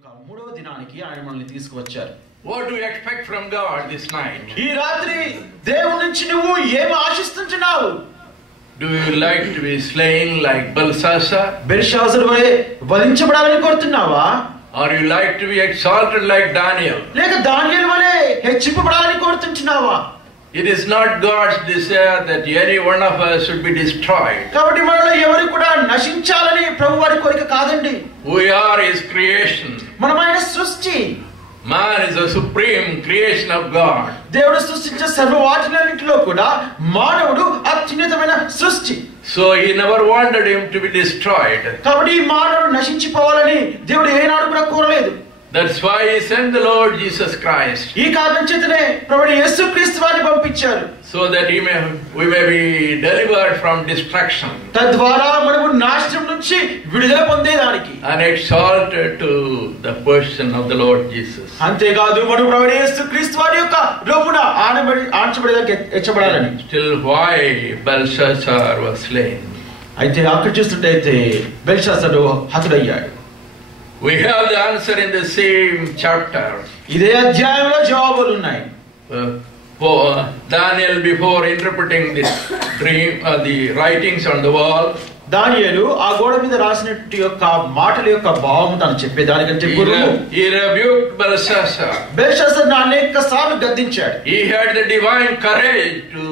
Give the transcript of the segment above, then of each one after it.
యొక్క మూడవ దినానికి ఆయన మనల్ని తీసుకువచ్చారు. What do you expect from God this night? ఈ రాత్రి దేవుని నుంచి నువ్వు ఏమి ఆశిస్తున్నావు? Do you like to be slain like Belshazzar? Belshazzar వలె వధించబడాలని కోరుతున్నావా? Or you like to be exalted like Daniel? లేక దానియేలు వలె హెచ్చింపబడాలని కోరుతున్నావా? It is not God's desire that any one of us should be destroyed. కాబట్టి మనలో ఎవరు కూడా నశించాలని ప్రభువారి కోరిక కాదండి. We are His creation. మనమైన సృష్టి. Man is a supreme creation of God. దేవుడు సృష్టించిన సర్వవాటిలన్నిటిలో కూడా మానవుడు అత్యున్నతమైన సృష్టి. So He never wanted him to be destroyed. కాబట్టి ఈ మానవుడు నశించిపోవాలని దేవుడు ఏనాడు కూడా కోరలేదు. That's why He sent the Lord Jesus Christ. ఈ కారణం చేతనే ప్రభువు యేసుక్రీస్తు వారిని పంపించారు. So that we may be delivered from destruction. తద్వారా మనము నాశనం నుంచి విడుదల పొందేదానికి. And exalted to the person of the Lord Jesus. అంతేకాదు మనము ప్రభువు యేసుక్రీస్తు వారి యొక్క రొమ్మున ఆనబడేదానికి హెచ్చబడాలని. Still why Belshazzar was slain? అయితే అక్కడ చూస్తుంటే Belshazzar హతుడయ్యాడు. We have the answer in the same chapter. ఇదే అధ్యాయంలో జవాబులు ఉన్నాయి. Daniel, before interpreting this dream, the writings on the wall, దానియేలు ఆ గోడ మీద రాసినట్టు యొక్క మాటల యొక్క భావం తాను చెప్పేదానికంటే పూర్వం he rebuked Belshazzar. బెల్షాజర్ను అనేక సార్లు గద్దించాడు. He had the divine courage to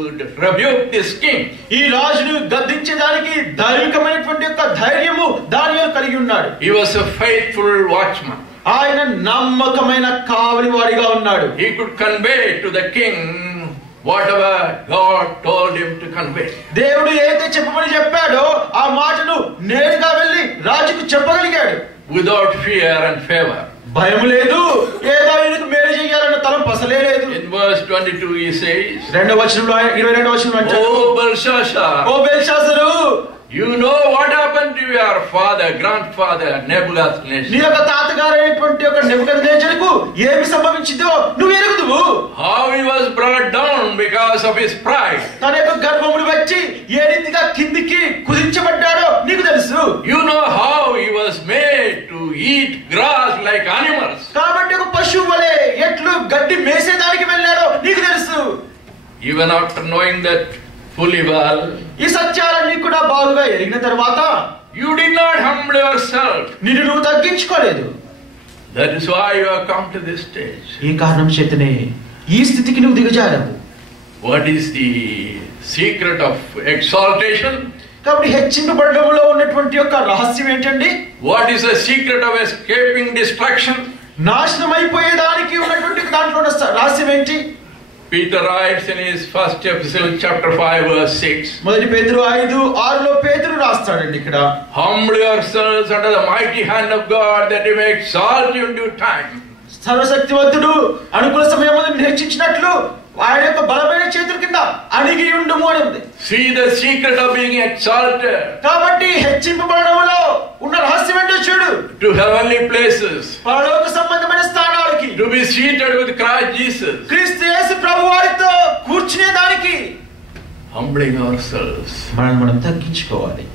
rebuke this king. ఈ రాజును గద్దించేదానికి దైవికమైనటువంటి యొక్క ధైర్యము దానియేలు కలిగి ఉన్నాడు. He was a faithful watchman. ఆయన నమ్మకమైన కావలివాడిగా ఉన్నాడు. He could convey to the king whatever God told him to convey. దేవుడు ఏదైతే చెప్పమని చెప్పాడో ఆ మాటను నేరుగా వెళ్ళి రాజుకు చెప్పగలిగాడు. Without fear and favor. భయం లేదు, ఏదో ఈయనకు మేలు చేయాలన్న తలంపు అసలే లేదు. In verse 22 he says, 22వ వచనంలో అంటాడు, "Oh Belshazzar, ఓ Belshazzar, you know what happened to your father, grandfather Nebuchadnezzar. నీ యొక్క తాతగారైనటువంటి యొక్క నెబుకద్నెజరుకు ఏమి సంభవించిందో నువ్వు ఎరుగుదువు. How he was brought down because of his pride. తన యొక్క గర్వమును బట్టి ఏ రీతిగా కిందికి కుదించబడ్డాడో నీకు తెలుసు. You know how he was made to eat grass like animals. కాబట్టి ఒక పశువు వలె ఎట్లు గడ్డి మేసేదానికి వెళ్ళాడో నీకు తెలుసు. Even after knowing that fully well, ఈ సత్యాలన్నీ కూడా బాగుగా ఎరిగిన తర్వాత you did not humble yourself. నిన్ను నువ్వు తగ్గించుకోలేదు. That is why you have come to this stage. ఈ కారణం చేతనే ఈ స్థితికి నువ్వు దిగజారావు. What is the secret of exaltation? కాబట్టి హెచ్చింపబడడంలో ఉన్నటువంటి యొక్క రహస్యం ఏంటండి? What is the secret of escaping destruction? నాశనం అయిపోయేదానికి ఉన్నటువంటి దాంట్లో ఉన్న రహస్యం ఏంటి? Peter writes in his first epistle, chapter 5, verse 6. మొదటి పేతురు 5:6లో పేతురు రాస్తాడండి ఇక్కడ, Humble yourselves under the mighty hand of God, that He may exalt you in due time. సర్వశక్తివంతుడు అనుకూల సమయమున హెచ్చించినట్లు ఆయన యొక్క బలమైన చేతుల కింద అణిగి ఉండుము అని ఉంది. See the secret of being exalted. కాబట్టి హెచ్చింపబడడంలో ఉన్న రహస్యం ఏంటో చూడు. To heavenly places. పరలోక సంబంధమైన స్థానాలకి. To be seated with Christ Jesus. క్రీస్తు యేసు ప్రభువారితో కూర్చునే దానికి. Humbling ourselves. మనం తగ్గించుకోవాలి.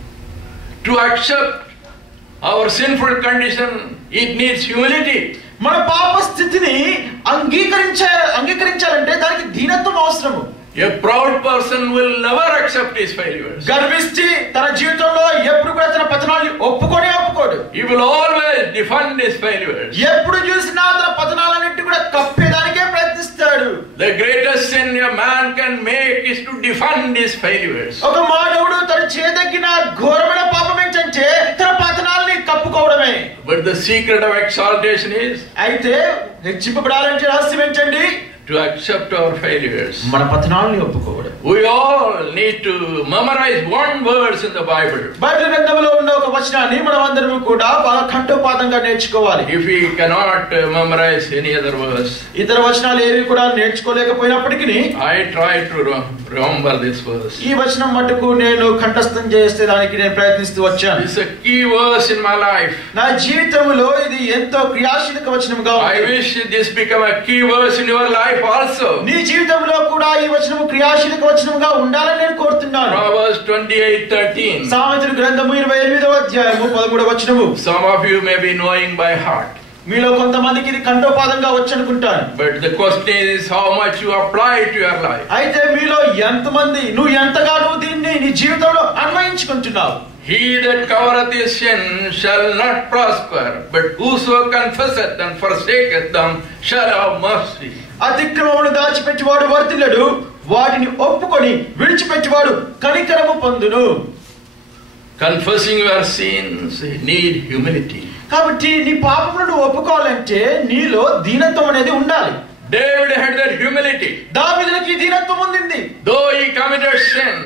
To accept our sinful condition, it needs humility. మన పాప స్థితిని అంగీకరించాలంటే దానికి దీనత్వం అవసరము. A proud person will never accept his failures. గర్విష్టి తన జీవితంలో ఎప్పుడు కూడా తన పతనాన్ని ఒప్పుకోడు. He will always defend his failures. ఎప్పుడు చూసినా తన పతనాలన్నిటి కూడా కప్పేదానికే ప్రయత్నిస్తాడు. The greatest sin a man can make is to defend his failures. ఒక మానవుడు తన చేదగిన ఘోరమైన పాపం ఏంటంటే తన పతనాల్ని కప్పుకోవడమే. But the secret of exaltation is, అయితే హెచ్చింపబడాలంటే రహస్యం ఏంటండి? to accept our failures. మన పతనాల్ని ఒప్పుకోవడం. We all need to memorize one verse in the Bible. Bible గ్రంథంలో ఉన్న ఒక వచనాన్ని మనమందరం కూడా బాగా కంఠోపాఠంగా నేర్చుకోవాలి. If we cannot memorize any other verse, ఇతర వచనాలు ఏవి కూడా నేర్చుకోలేకపోయినప్పటికీ I try to remember this verse. ఈ వచనం మట్టుకు నేను కంఠస్థం చేసే దానికి నేను ప్రయత్నిస్తూ వచ్చాను. It's a key verse in my life. నా జీవితంలో ఇది ఎంతో క్రియాశీలక వచనంగా ఉంది. I wish this become a key verse in your life also. నీ జీవితంలో కూడా ఈ వచనం క్రియాశీలక వచనంగా ఉండాలని నేను కోరుతున్నాను. Proverbs 28:13. సామెతల గ్రంథము 28వ అధ్యాయము 13వ వచనము. Some of you may be knowing by heart. మీలో కొంతమందికి ఇది కంఠోపాదంగా వచ్చనుకుంటాను. But the question is how much you apply to your life. అయితే మీలో ఎంతమంది నువ్వు ఎంతగా నువ్వు దీన్ని నీ జీవితంలో అన్వయించుకుంటున్నావు? He that covereth his sin shall not prosper, but whoso confesseth and forsaketh them shall have mercy. అతిక్రమమును దాచిపెట్టువాడు వర్ధిల్లడు, వాటిని ఒప్పుకొని విడిచిపెట్టువాడు కనికరము పొందును. Confessing your sins need humility. కాబట్టి నీ పాపములను ఒప్పుకోవాలంటే నీలో దీనత్వం అనేది ఉండాలి. David had that humility. దావీదుకి దీనత్వం ఉంది. Though he committed sin,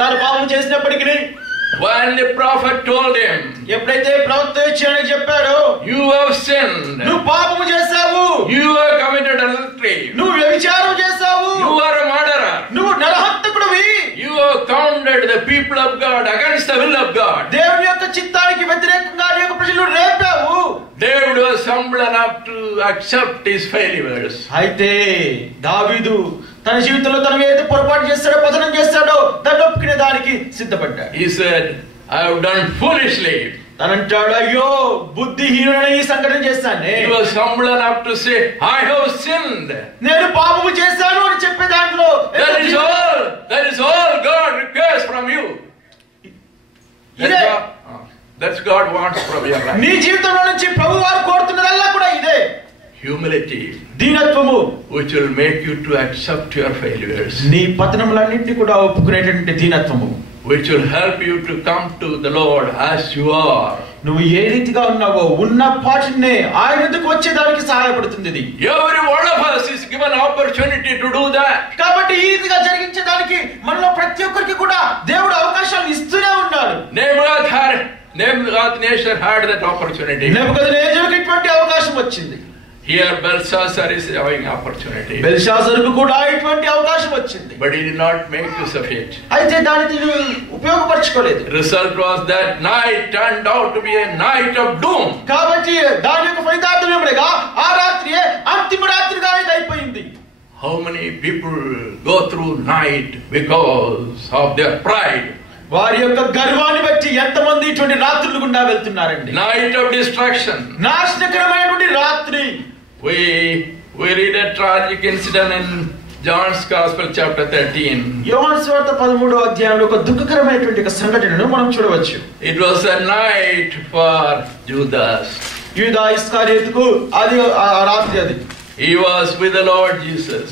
తాను పాపం చేసినప్పటికీ when the prophet told him, ఎప్పుడైతే ప్రవక్త వచ్చి ఆయనకు చెప్పాడో, you have sinned, నువ్వు పాపము చేశావు, you have committed adultery, నువ్వు వ్యభిచారం చేశావు, you are a murderer, నువ్వు నరహంతకుడివి, you have counted the people of God against the will of God, దేవుని యొక్క చిత్తానికి వ్యతిరేకంగా నీ యొక్క ప్రజలను రేపావు. David was humble enough to accept his failures. అయితే దావీదు తన జీవితంలో తను ఏదైతే పొరపాటు చేస్తాడో, పతనం చేస్తాడో దాన్ని ఒప్పుకునే దానికి సిద్ధపడ్డాడు. He said, I have done foolishly. తనంటాడు, అయ్యో బుద్ధిహీనుడైన ఈ సంఘటన చేశాను. He was humble enough to say, I have sinned. నేను పాపము చేశాను అని చెప్పే దాంట్లో that is all God requires from you. That's God wants from your life. నీ జీవితంలో నుంచి ప్రభువారు కోరుతున్నదల్లా కూడా ఇదే. Humility, దీనత్వము, which will make you to accept your failures, నీ పతనములన్నింటినీ కూడా ఒప్పుకునేటటువంటి దీనత్వము, which will help you to come to the Lord as you are. నువ్వు ఏ రీతిగా ఉన్నావో ఉన్న పాటినే ఆయన వద్దకు వచ్చేదానికి సహాయపడుతుంది ఇది. Every one of us is given opportunity to do that. కాబట్టి ఈ రీతిగా జరిగించడానికి మనలో ప్రతి ఒక్కరికి కూడా దేవుడు అవకాశాలు ఇస్తూనే ఉన్నాడు. Nebuchadnezzar had that opportunity. నెబుకద్నెజరుకు ఇటువంటి అవకాశం వచ్చింది. Here Belshazzar is having opportunity. బెల్షాజరుకు కూడా ఇటువంటి అవకాశం వచ్చింది. But he did not make use of it. అయితే దాన్ని ఉపయోగపరచుకోలేదు. Result was that night turned out to be a night of doom. కాబట్టి దాని యొక్క ఫలితార్థం ఏమనగా ఆ రాత్రియే అంతిమ రాత్రిగా ఇది అయిపోయింది. How many people go through night because of their pride? వారి యొక్క గర్వాన్ని బట్టి ఎంతమంది ఇటువంటి రాత్రులు గుండా వెళ్తున్నారండి. Night of destruction. నాశనకరమైనటువంటి రాత్రి. We read a tragic incident in John's Gospel chapter 13. యోహాను సువార్త 13వ అధ్యాయంలో ఒక దుఃఖకరమైనటువంటి ఒక సంఘటనను మనం చూడవచ్చు. It was a night for Judas. యూదా ఇస్కరియోతుకు అది ఆ రాత్రి అది. He was with the Lord Jesus.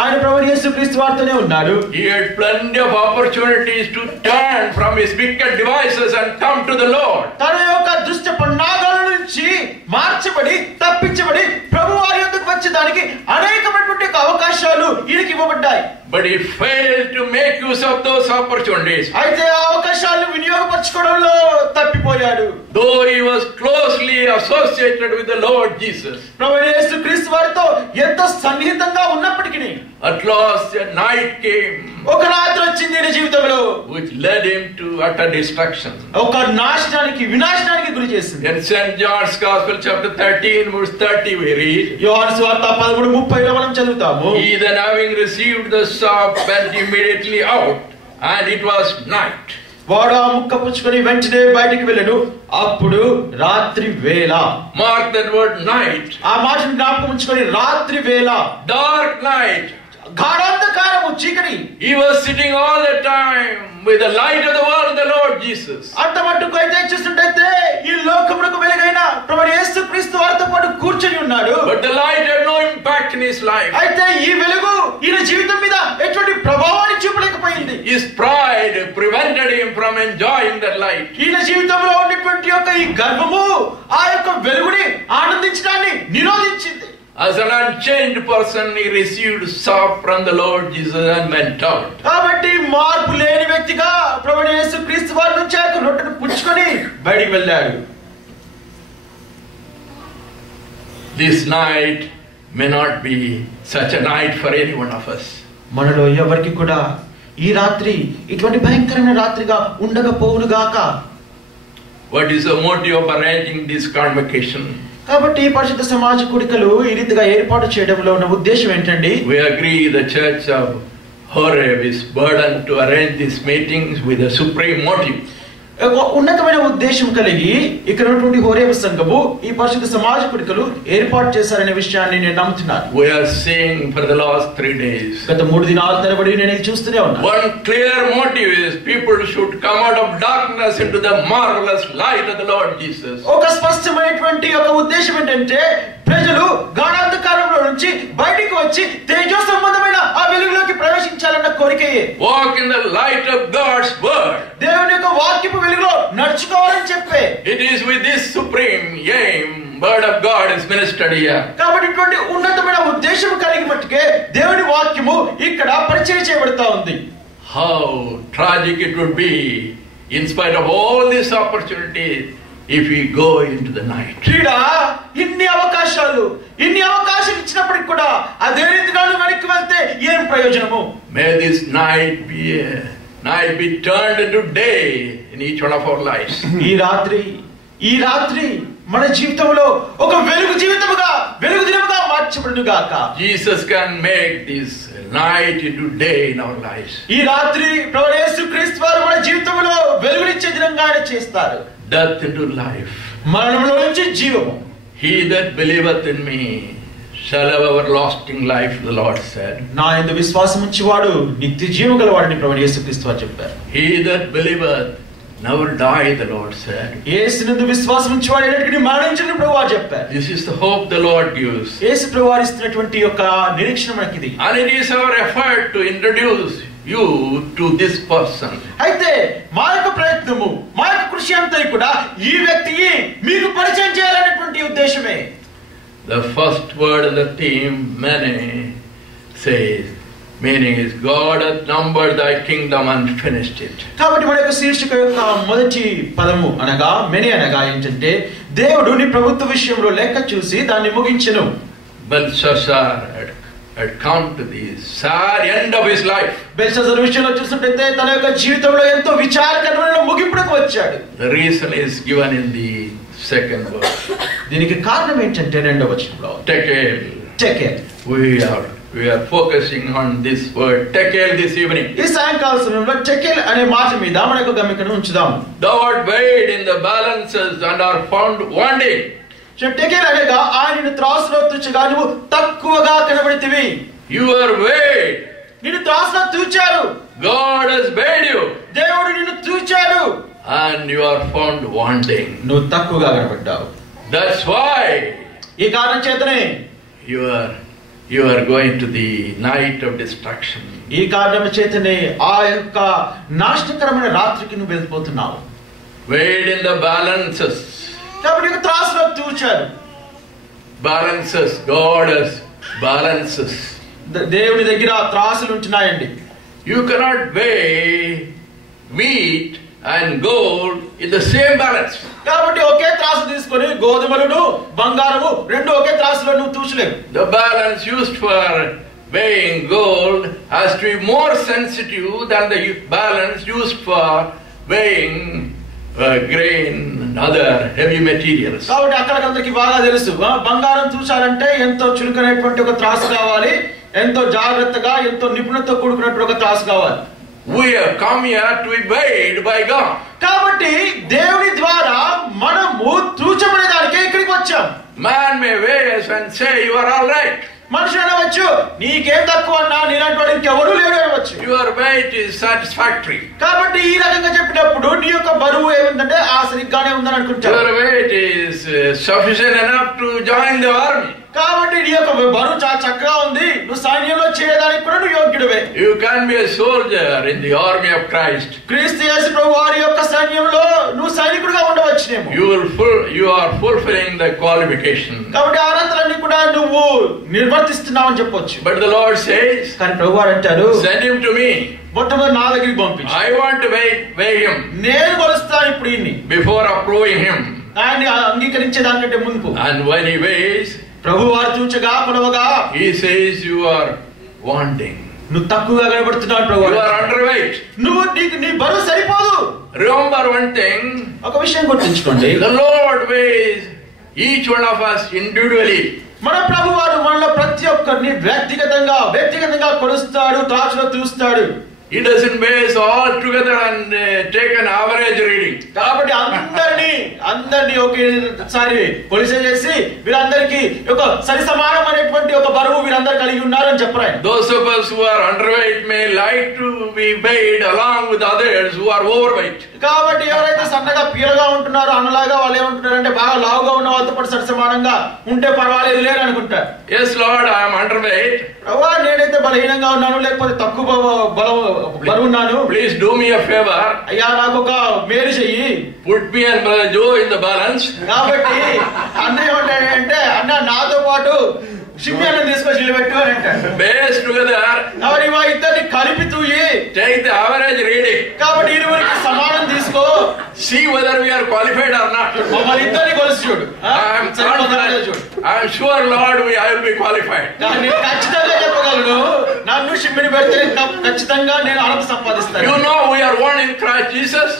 ఆయన ప్రభువు యేసుక్రీస్తు వారితోనే ఉన్నాడు. He had plenty of opportunities to turn from his wicked devices and come to the Lord. తన యొక్క దుష్ట పన్నాగాల నుంచి మార్చబడి తప్పించబడి ప్రభువారి యొద్దకు వచ్చేదానికి అనేకమైనటువంటి అవకాశాలు ఈయనకి ఇవ్వబడ్డాయి. But he failed to make use of those opportunities. అయితే ఆ అవకాశాలను వినియోగపరచుకోవడంలో తప్పిపోయాడు. Though he was closely associated with the Lord Jesus. ప్రభువు యేసుక్రీస్తు వారితో ఎంతో సన్నిహితంగా ఉన్నప్పటికీ at last a night came. ఒక రాత్రి వచ్చింది ఈయన జీవితంలో. Which led him to utter destruction. ఒక నాశనానికి వినాశనానికి గురి చేసింది. In St. John's Gospel chapter 13 verse 30 we read. యోహాను సువార్త 13:30లో మనం చదువుతాము. He then having received the sop went immediately out, and it was night. వాడు ఆ ముక్క పుచ్చుకొని వెంటనే బయటికి వెళ్ళాడు. అప్పుడు రాత్రి వేళ. Mark that word night. ఆ మాటను జ్ఞాపకం ఉంచుకొని రాత్రి వేళ. Dark night. గాఢాంధకారము చీకటి. He was sitting all the time with the light of the world, the Lord Jesus. అంతమట్టుకు అయితే చూస్తుంటే ఈ లోకమునకు వెలుగైన ప్రభువు యేసుక్రీస్తు వారితో పాటు కూర్చొని ఉన్నాడు. But the light had no impact in his life. అయితే ఈ వెలుగు ఈయన జీవితం మీద ఎటువంటి ప్రభావాన్ని చూపలేకపోయింది. His pride prevented him from enjoying that light. ఈయన జీవితంలో ఉన్నటువంటి యొక్క ఈ గర్వము ఆ యొక్క వెలుగుని ఆనందించడాన్ని నిరోధించింది. As an unchanged person, he received sop from the Lord Jesus and went out. కాబట్టి మార్పు లేని వ్యక్తిగా ప్రభువు యేసుక్రీస్తు వారి నుంచి ఆ రొట్టెను పుచ్చుకొని బయటికి వెళ్ళాడు. This night may not be such a night for any one of us. మనలో ఎవరికి కూడా ఈ రాత్రి ఇటువంటి భయంకరమైన రాత్రిగా ఉండకపోవును గాక. What is the motive of arranging this convocation? కాబట్టి పరిశుద్ధ సమాజ కూడికలు ఈ రీతిగా ఏర్పాటు చేయడంలో ఉన్న ఉద్దేశం ఏంటండి? We agree the Church of Horeb is burdened to arrange these meetings with a supreme motive. ఒక ఉన్నతమైన ఉద్దేశం కలిగి ఇక్కడ ఉన్నటువంటి హోరేబు సంఘము ఈ పరిశుద్ధ సమాజ కూడికలు ఏర్పాటు చేశారనే విషయాన్ని నేను నమ్ముతున్నాను. We are seeing for the last 3 days. గత 3 దినాల తరబడి నేను ఇది చూస్తూనే ఉన్నాను. One clear motive is people should come out of darkness into the marvelous light of the Lord Jesus. ఒక స్పష్టమైనటువంటి ఒక ఉద్దేశం ఏంటంటే ప్రజలు గాఢాంధకారంలో నుంచి బయటికి వచ్చి తేజో సంబంధమైన ఆ వెలుగులోకి ప్రవేశించాలన్న కోరికయే. Walk in the light of God's word. దేవుని యొక్క వాక్యపు వెలుగులో నడుచుకోవాలని చెప్పే. It is with this supreme aim word of God is ministered here. కాబట్టి ఇటువంటి ఉన్నతమైన ఉద్దేశం కలిగి మట్టుకే దేవుని వాక్యము ఇక్కడ పరిచయం చేయబడతా ఉంది. How tragic it would be in spite of all these opportunities if we go into the night. క్రీడా ఇన్ని అవకాశాలు ఇచ్చినప్పటికి కూడా అదే రీతిగా వెనక్కి వెళ్తే ఏం ప్రయోజనము? May this night be turned into day in each one of our lives. ఈ రాత్రి మన జీవితంలో ఒక వెలుగు దినముగా మార్చబడును గాక. Jesus can make this night into day in our lives. ఈ రాత్రి ప్రభువు యేసుక్రీస్తు వారు మన జీవితంలో వెలుగునిచ్చే దినంగా చేస్తారు. Death into life. మరణంలో నుంచి జీవము. He that believeth in me shall have everlasting life, the Lord said. నా యందు విశ్వాసం ఉంచువాడు నిత్య జీవం గలవాడని ప్రభువు యేసుక్రీస్తు వారు చెప్పారు. He that believeth never die, the Lord said. యేసునందు విశ్వాసం ఉంచువాడు ఎన్నటికీ మరణించని ప్రభువు చెప్పారు. This is the hope the Lord gives. యేసు ప్రభువు ఇస్తున్నటువంటి యొక్క నిరీక్షణ మనకిది. And it is our effort to introduce you to this person. అయితే మా యొక్క ప్రయత్నము మా యొక్క కృషి అంతా కూడా ఈ వ్యక్తికి మీకు పరిచయం చేయాలనేటువంటి ఉద్దేశమే. The first word of the theme, many, says, meaning is God hath numbered thy kingdom and finished it. కాబట్టి మన యొక్క శీర్షిక యొక్క మొదటి పదము అనగా మెనీ అనగా ఏంటంటే దేవుడు నీ ప్రభుత్వ విషయంలో లెక్క చూసి దాన్ని ముగించెను. Belshazzar had come to the sad end of his life. Belshazzar విషయంలో చూస్తుంటే తన యొక్క జీవితంలో ఎంతో విచారకరమైన ముగింపుకు వచ్చాడు. The reason is given in the second verse. దీనికి కారణం ఏంటంటే రెండవ వచనంలో టెకెల్. We are focusing on this word tekel this evening. ఈ సాయంకాల సమయంలో టెకెల్ అనే మాట మీద మన యొక్క గమనికను ఉంచుదాం. Thou art weighed in the balances and are found wanting. టెకెల్ అనగా ఆయనను త్రాసులో తూచగా నువ్వు తక్కువగా కనబడితివి. You are weighed. నిన్ను త్రాసులో తూచారు. God has weighed you. దేవుడు నిన్ను తూచాడు. And you are found wanting. నువ్వు తక్కువగా కనబడ్డావు. That's why ఈ కారణం చేతనే you are going to the night of destruction. ఈ కారణం చేతనే ఆ యొక్క నాశనకరమైన రాత్రికి నువ్వు వెళ్ళిపోతున్నావు. Weighed in the balances. కాబట్టి నీకు త్రాసులో తూచారు. Balances. God has balances. దేవుని దగ్గర త్రాసులు ఉంటున్నాయండి. You cannot weigh wheat and gold in the same balance. కాబట్టి ఒకే త్రాసు తీసుకొని గోధుమలను బంగారము రెండు ఒకే త్రాసులో నువ్వు తూచలేవు. The balance used for weighing gold has to be more sensitive than the balance used for weighing grain and other heavy materials. కాబట్టి అక్కడికందరికి బాగా తెలుసు బంగారం తూచాలంటే ఎంతో చురుకైనటువంటి ఒక త్రాసు కావాలి, ఎంతో జాగ్రత్తగా ఎంతో నిపుణతతో కూడుకున్నటువంటి ఒక త్రాసు కావాలి. We have come here to be weighed by God. కాబట్టి దేవుని ద్వారా మనము తూచబడేదానికి ఇక్కడికి వచ్చాం. Man may weigh us and say you are all right. మనుషులు అనవచ్చు నీకేం తక్కువ అన్నా నీలాంటి వాడు ఇంకెవరూ లేడు అనవచ్చు. Your weight is satisfactory. కాబట్టి ఈ రకంగా చెప్పినప్పుడు నీ యొక్క బరువు ఏముందంటే ఆ సరిగ్గానే ఉందని అనుకుంటారు. Your weight is sufficient enough to join the army. కాబట్టి నీ యొక్క బరువు చాలా చక్కగా ఉంది, నువ్వు సైన్యంలో చేయడానికి కూడా నువ్వు యోగ్యుడివే. You can be a soldier in the army of Christ. క్రీస్తు యేసు ప్రభువు వారి యొక్క సైన్యంలో నువ్వు సైనికుడిగా ఉండవచ్చునేమో. You are fulfilling the qualification. కాబట్టి అర్హతలన్నీ కూడా నువ్వు నిర్వర్తిస్తున్నావు అని చెప్పొచ్చు. But the Lord says, కానీ ప్రభువు వారు అంటారు send him to me. మొట్టమొదటి నా దగ్గరికి పంపించు. I want to weigh him. నేను కొలుస్తాను ఇప్పుడు ఇన్ని. Before approving him. ఆయన్ని అంగీకరించే దానికంటే ముందు. And when he weighs, ప్రభు వారు చూచగా కొలవగా he says you are wanting. నువ్వు తక్కువగా కనబడుతున్నావు ప్రభు. You are underweight. నువ్వు నీ బరువు సరిపోదు. Remember one thing. ఒక విషయం గుర్తుంచుకోండి. The Lord weighs each one of us individually. మన ప్రభు వారు మనలో ప్రతి ఒక్కరిని వ్యక్తిగతంగా కొలుస్తాడు, త్రాసులో తూస్తాడు. He doesn't base all together and take an average reading. కాబట్టి అందరినీ ఒకసారి కొలిసే చేసి వీరందరికీ ఒక సరి సమానమైనటువంటి ఒక బరువు వీరందరూ కలిగి ఉన్నారని చెప్పరు ఆయన. Those of us who are underweight may like to be weighed along with others who are overweight. కాబట్టి ఎవరైతే సన్నగా పీలగా ఉంటున్నారో అన్నలాగా వాళ్ళు ఏమంటున్నారంటే బాగా లావుగా ఉన్న వాళ్ళతో పాటు సరి సమానంగా ఉంటే పర్వాలేదు లేరు అనుకుంటారు. Yes Lord, I am underweight. ప్రభువా నేనైతే బలహీనంగా ఉన్నాను, లేకపోతే తక్కువ బరువున్నాను. Please do me a favor. అయ్యా నాకు ఒక మేలు చెయ్యి. Put me and Brother Joe in the balance. కాబట్టి అన్న ఏమంటాడంటే అన్న నాతో పాటు షిమ్యాన్ని తీసుకొచ్చి నిలబెట్టు అని అంటాడు. Base together. కాబట్టి మా ఇద్దరిని కలిపి తూయి. Take the average reading. కాబట్టి ఇరువురికి సమానం తీసుకో. See whether we are qualified or not. మమ్మల్ని ఇద్దరిని కొలిసి చూడు. I am sure Lord I will be qualified. నేను ఖచ్చితంగా చెప్పగలను, నన్ను షిమ్మిని పెడితే ఖచ్చితంగా నేను అర్హత సంపాదిస్తాను. You know we are one in Christ Jesus.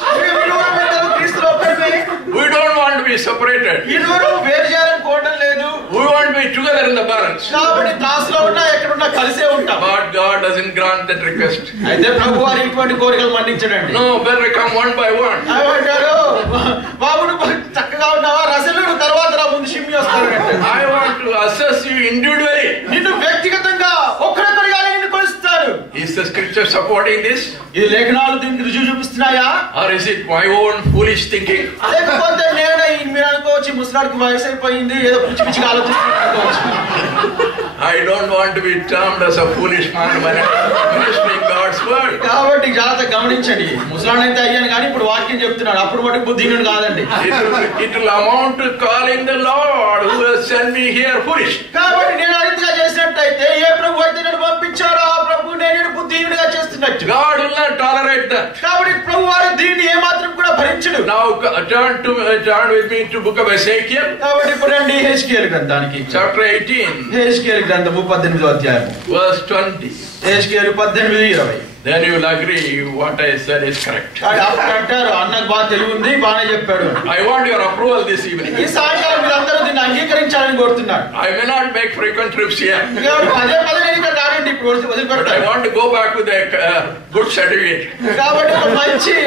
We don't want to be separated. ఇరువురు వేరు చేయాలని కోరడం లేదు. We want to be together in the balance. కాబట్టి త్రాసులో ఉన్నా ఎక్కడున్నా కలిసే ఉంటాం. But God doesn't grant that request. అయితే ప్రభువు వారి ఇటువంటి కోరికలు మన్నించడండి. No, better come one by one. ఏమంటారు, బాబు నువ్వు చక్కగా ఉన్నావా, రసలుడు తర్వాత రా ముందు షిమ్మి వస్తాడు. I want to assess you individually. నిన్ను వ్యక్తిగతంగా ఒక్కడొక్కడిగానే నిన్ను కొలుస్తాడు. Is the scripture supporting this? ఈ లేఖనాలు దీనికి రుజువు చూపిస్తున్నాయా? Or is it my own foolish thinking? లేకపోతే నేనే మీరు అనుకోవచ్చు ముసలాడికి వయసు అయిపోయింది ఏదో పిచ్చి పిచ్చిగా ఆలోచించుకోవచ్చు. I don't want to be termed as a foolish man when ministering God's word. కాబట్టి జాగ్రత్తగా గమనించండి, ముసలాడైతే అయ్యాను కానీ ఇప్పుడు వాక్యం చెప్తున్నాడు, అప్పుడు మటుకు బుద్ధిహీనుడు కాదండి. It will amount to calling the Lord who has sent me here foolish. కాబట్టి నేను అరితిగా చేసినట్టయితే ఏ ప్రభు అయితే నన్ను పంపించాడో ఆ ప్రభు నేను బుద్ధిహీనుడిగా చేస్తున్నట్టు. God will not tolerate that. కాబట్టి ప్రభు వారు దీన్ని ఏ మాత్రం కూడా భరించడు. Now turn with me to book of Ezekiel. కాబట్టి ఇప్పుడు రండి హెజ్కేలు గ్రంథానికి. Chapter 18. హెజ్కేలు గ్రంథము 18వ అధ్యాయం. Verse 20. హెజ్కేలు 18:20. Then you will agree what I said is correct. అంటారు అన్నకు బాగా తెలివి ఉంది, బాగానే చెప్పాడు. I want your approval this evening. ఈ సాయంకాలం మీరందరూ దీన్ని అంగీకరించాలని కోరుతున్నాను. I may not make frequent trips here. పదే నేను ఇక్కడ రానండి, ఇప్పుడు But I వదిలిపెడతాను. want to go back with a good certificate. కాబట్టి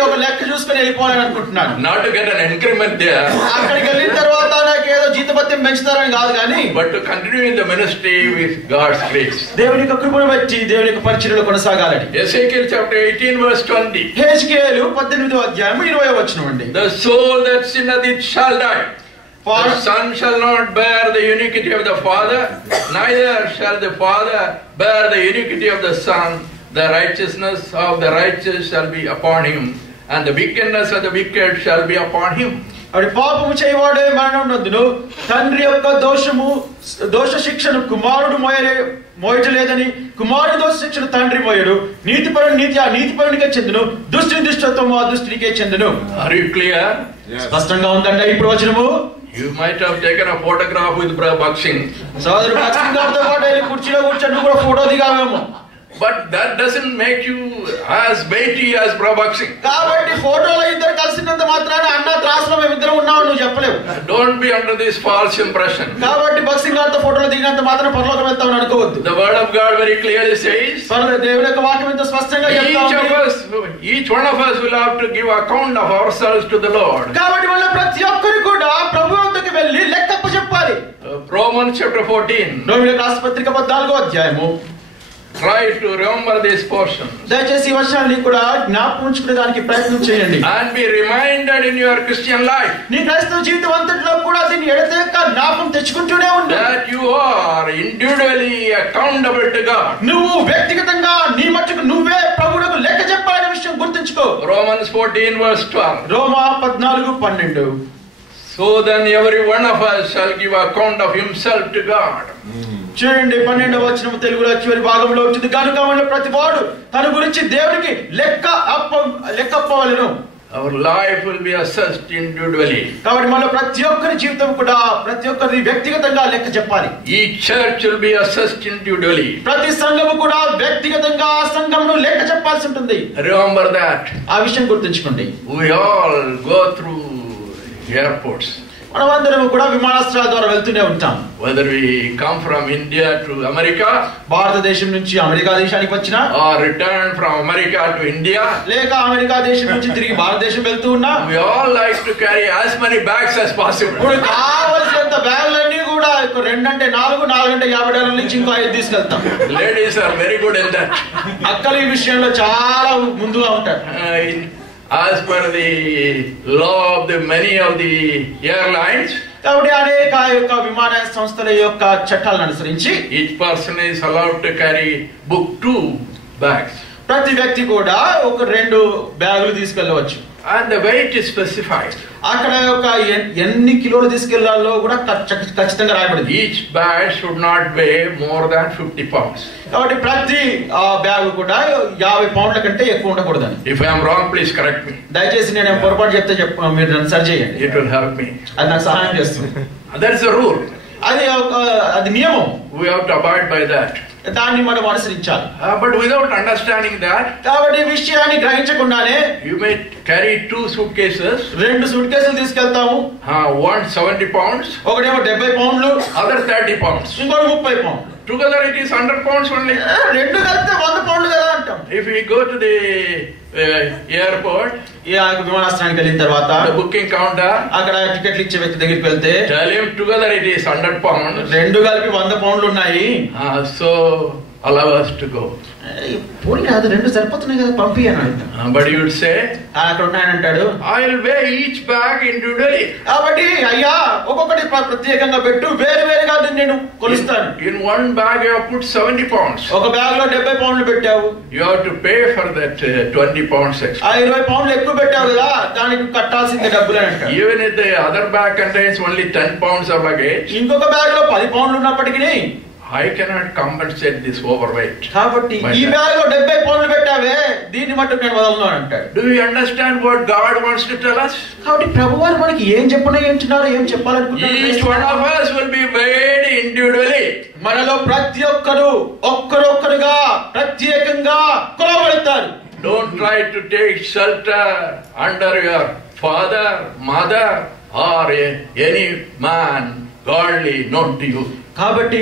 ఒక లెక్క చూసుకొని వెళ్ళిపోవాలని అనుకుంటున్నాను. Not to get an increment there. అక్కడికి వెళ్ళిన తర్వాత నాకు ఏదో జీతభత్యం పెంచుతారని కాదు కానీ, But to continue in the ministry with God's grace. దేవుని యొక్క కృపను బట్టి దేవుని యొక్క పరిచర్యలో కొనసాగాలని. Ezekiel chapter 18 verse 20. హెజ్కేలు 18వ అధ్యాయం 20వ వచనం అండి. The soul that sinneth it shall die. For The son shall not bear the iniquity of the father, neither shall the father bear the iniquity of the son. The righteousness of the righteous shall be upon him, and the wickedness of the wicked shall be upon him. అది పాపము చేయవాడే మరణం నందును, తండ్రి యొక్క దోష శిక్షను కుమారుడు మోయటలేదని, కుమారుడు దోష శిక్షను తండ్రి మోయడు. నీతిపరుడు నీతి ఆ నీతిపరునికే చెందును, దుష్టుని దుష్టత్వము ఆ దుష్టునికే చెందును. Are you clear? స్పష్టంగా ఉందండి ఈ ప్రవచనము. You might have taken a photograph with Brother Bakshing. సోదరుడు భక్సింగ్ గారితో పాటు వెళ్ళి కుర్చీలో కూర్చొని కూడా photo దిగావేమో. But that doesn't make you as weighty as Brother Bakshing. కాబట్టి ఫోటోలో ఇద్దరు కలిసినంత మాత్రాన అన్న త్రాసులో మేమిద్దరం ఉన్నామని నువ్వు చెప్పలేవు. Don't be under this false impression. కాబట్టి భక్సింగ్ గారితో ఫోటోలు దిగినంత మాత్రం పరలోకం వెళ్తామని అనుకోవద్దు. The word of God very clearly says, దేవుని యొక్క వాక్యం ఎంత స్పష్టంగా each one of us will have to give account of ourselves to the Lord. కాబట్టి మన ప్రతి ఒక్కరు కూడా ప్రభువు వద్దకు వెళ్ళి లెక్కప్పు చెప్పాలి. Romans chapter 14. రోమీయులకు రాసిన పత్రిక 14వ అధ్యాయము. Try to remember this portion. దయచేసి ఈ వర్షాన్ని కూడా జ్ఞాపకం ఉంచుకునే దానికి ప్రయత్నం చేయండి. And be reminded in your Christian life. నీ క్రైస్తవ జీవితం అంతట్లో కూడా దీన్ని ఎడతెగక జ్ఞాపకం తెచ్చుకుంటూనే ఉండు. That you are individually accountable to God. నువ్వు వ్యక్తిగతంగా నీ మట్టుకు నువ్వే ప్రభువుకు లెక్క చెప్పాలనే విషయం గుర్తుంచుకో. Romans 14 verse 12. Roma 14:12. So then every one of us shall give account of himself to God. చూడండి 12వ వచనం తెలుగులో చివరి భాగంలో ఉంటుంది. కనుక మన ప్రతి వాడు తన గురించి దేవునికి లెక్కప్పవలెను. Our life will be assessed individually. కాబట్టి మన ప్రతి ఒక్కరి జీవితం కూడా ప్రతి ఒక్కరి వ్యక్తిగతంగా లెక్క చెప్పాలి. Each church will be assessed individually. ప్రతి సంఘము కూడా వ్యక్తిగతంగా ఆ సంఘమును లెక్క చెప్పాల్సి ఉంటుంది. Remember that. ఆ విషయం గుర్తుంచుకోండి. We all go through airports. మనమందరం కూడా విమానాశ్రయాల ద్వారా వెళ్తూనే ఉంటాం. Whether we come from India to America, భారతదేశం నుంచి అమెరికా దేశానికి వచ్చినా, or return from America to India, లేక అమెరికా దేశం నుంచి తిరిగి భారతదేశం వెళ్తూ ఉన్నా, we all like to carry as many bags as possible. ఇప్పుడు కావలసినంత బ్యాగులన్నీ కూడా 2 అంటే 4, 4 అంటే $50 నుంచి ఇంకో 5 తీసుకెళ్తాం. Ladies are very good in that. అక్కలు ఈ విషయంలో చాలా ముందుగా ఉంటారు. As per the law of the many of the airlines, కాబట్టి అనేక యొక్క విమాన సంస్థల యొక్క చట్టాలను అనుసరించి each person is allowed to carry book 2 bags. ప్రతి వ్యక్తి కూడా 2 బ్యాగులు తీసుకెళ్లవచ్చు. And the weight is specified. అక్కడ ఒక ఎన్ని కిలోలు తీసుకెళ్లాలో కూడా ఖచ్చితంగా రాయబడింది. Each bag should not weigh more than 50 pounds. కాబట్టి ప్రతి బ్యాగ్ కూడా 50 పౌండ్ల కంటే ఎక్కువ ఉండకూడదని. If I am wrong, please correct me. దయచేసి నేను పొరపాటు చెప్తే మీరు నన్ను సరి చేయండి. It will help me. అది నాకు సహాయం చేస్తుంది. That is a rule. అది నియమం. We have to abide by that. దాన్ని మనం అనుసరించాలి. But without understanding that, కాబట్టి ఈ విషయాన్ని గ్రహించకుండానే you may carry 2 suitcases. 2 suit కేసులు తీసుకెళ్తాము. One 70 pounds. ఒకటేమో 70 పౌండ్లు, other 30 pounds. ఇంకోటి 30 పౌండ్లు. Together it is 100 pounds only. 2 కలిపితే 100 పౌండ్లు కదా అంటాం. If we go to the airport, విమానాశ్రయానికి వెళ్ళిన తర్వాత the booking counter, అక్కడ టికెట్లు ఇచ్చే వ్యక్తి దగ్గరికి వెళ్తే tell him together it is 100 pounds. 2 కలిపి 100 పౌండ్లు ఉన్నాయి. So allow us to go. పోనీ అది 2 సరిపోతున్నాయి కదా, పంపి అని అడుగుతాం. But you would say, అక్కడ ఉన్నాయనంటాడు, I'll weigh each bag individually. కాబట్టి అయ్యా ఒక్కొక్కటి ప్రత్యేకంగా పెట్టు, వేరువేరుగా నేను కొలుస్తాను. In one bag you have put 70 pounds. ఒక బ్యాగ్ లో 70 పౌండ్లు పెట్టావు. You have to pay for that 20 pounds extra. 20 పౌండ్లు ఎక్కువ పెట్టావు కదా, దానికి కట్టాల్సిందే డబ్బులు అని అంటాడు. Even if the other bag contains only 10 pounds of luggage, ఇంకొక బ్యాగ్ లో 10 పౌండ్లు ఉన్నప్పటికీ I cannot compensate this overweight. కాబట్టి ఈ బ్యాగ్ లో 70 పౌండ్లు పెట్టావే, దీన్ని మట్టుకు నేను వదలను అంటాడు. Do you understand what God wants to tell us? కాబట్టి ప్రభువారు మనకి ఏం చెప్పనయ్యంటున్నారో, ఏం చెప్పాలనుకుంటున్నారో, Each one of us will be weighed individually. మనలో ప్రతి ఒక్కరు ఒక్కరొక్కరుగా ప్రత్యేకంగా కొలవబడతారు. Don't try to take shelter under your father, mother, or any man godly known to you. కాబట్టి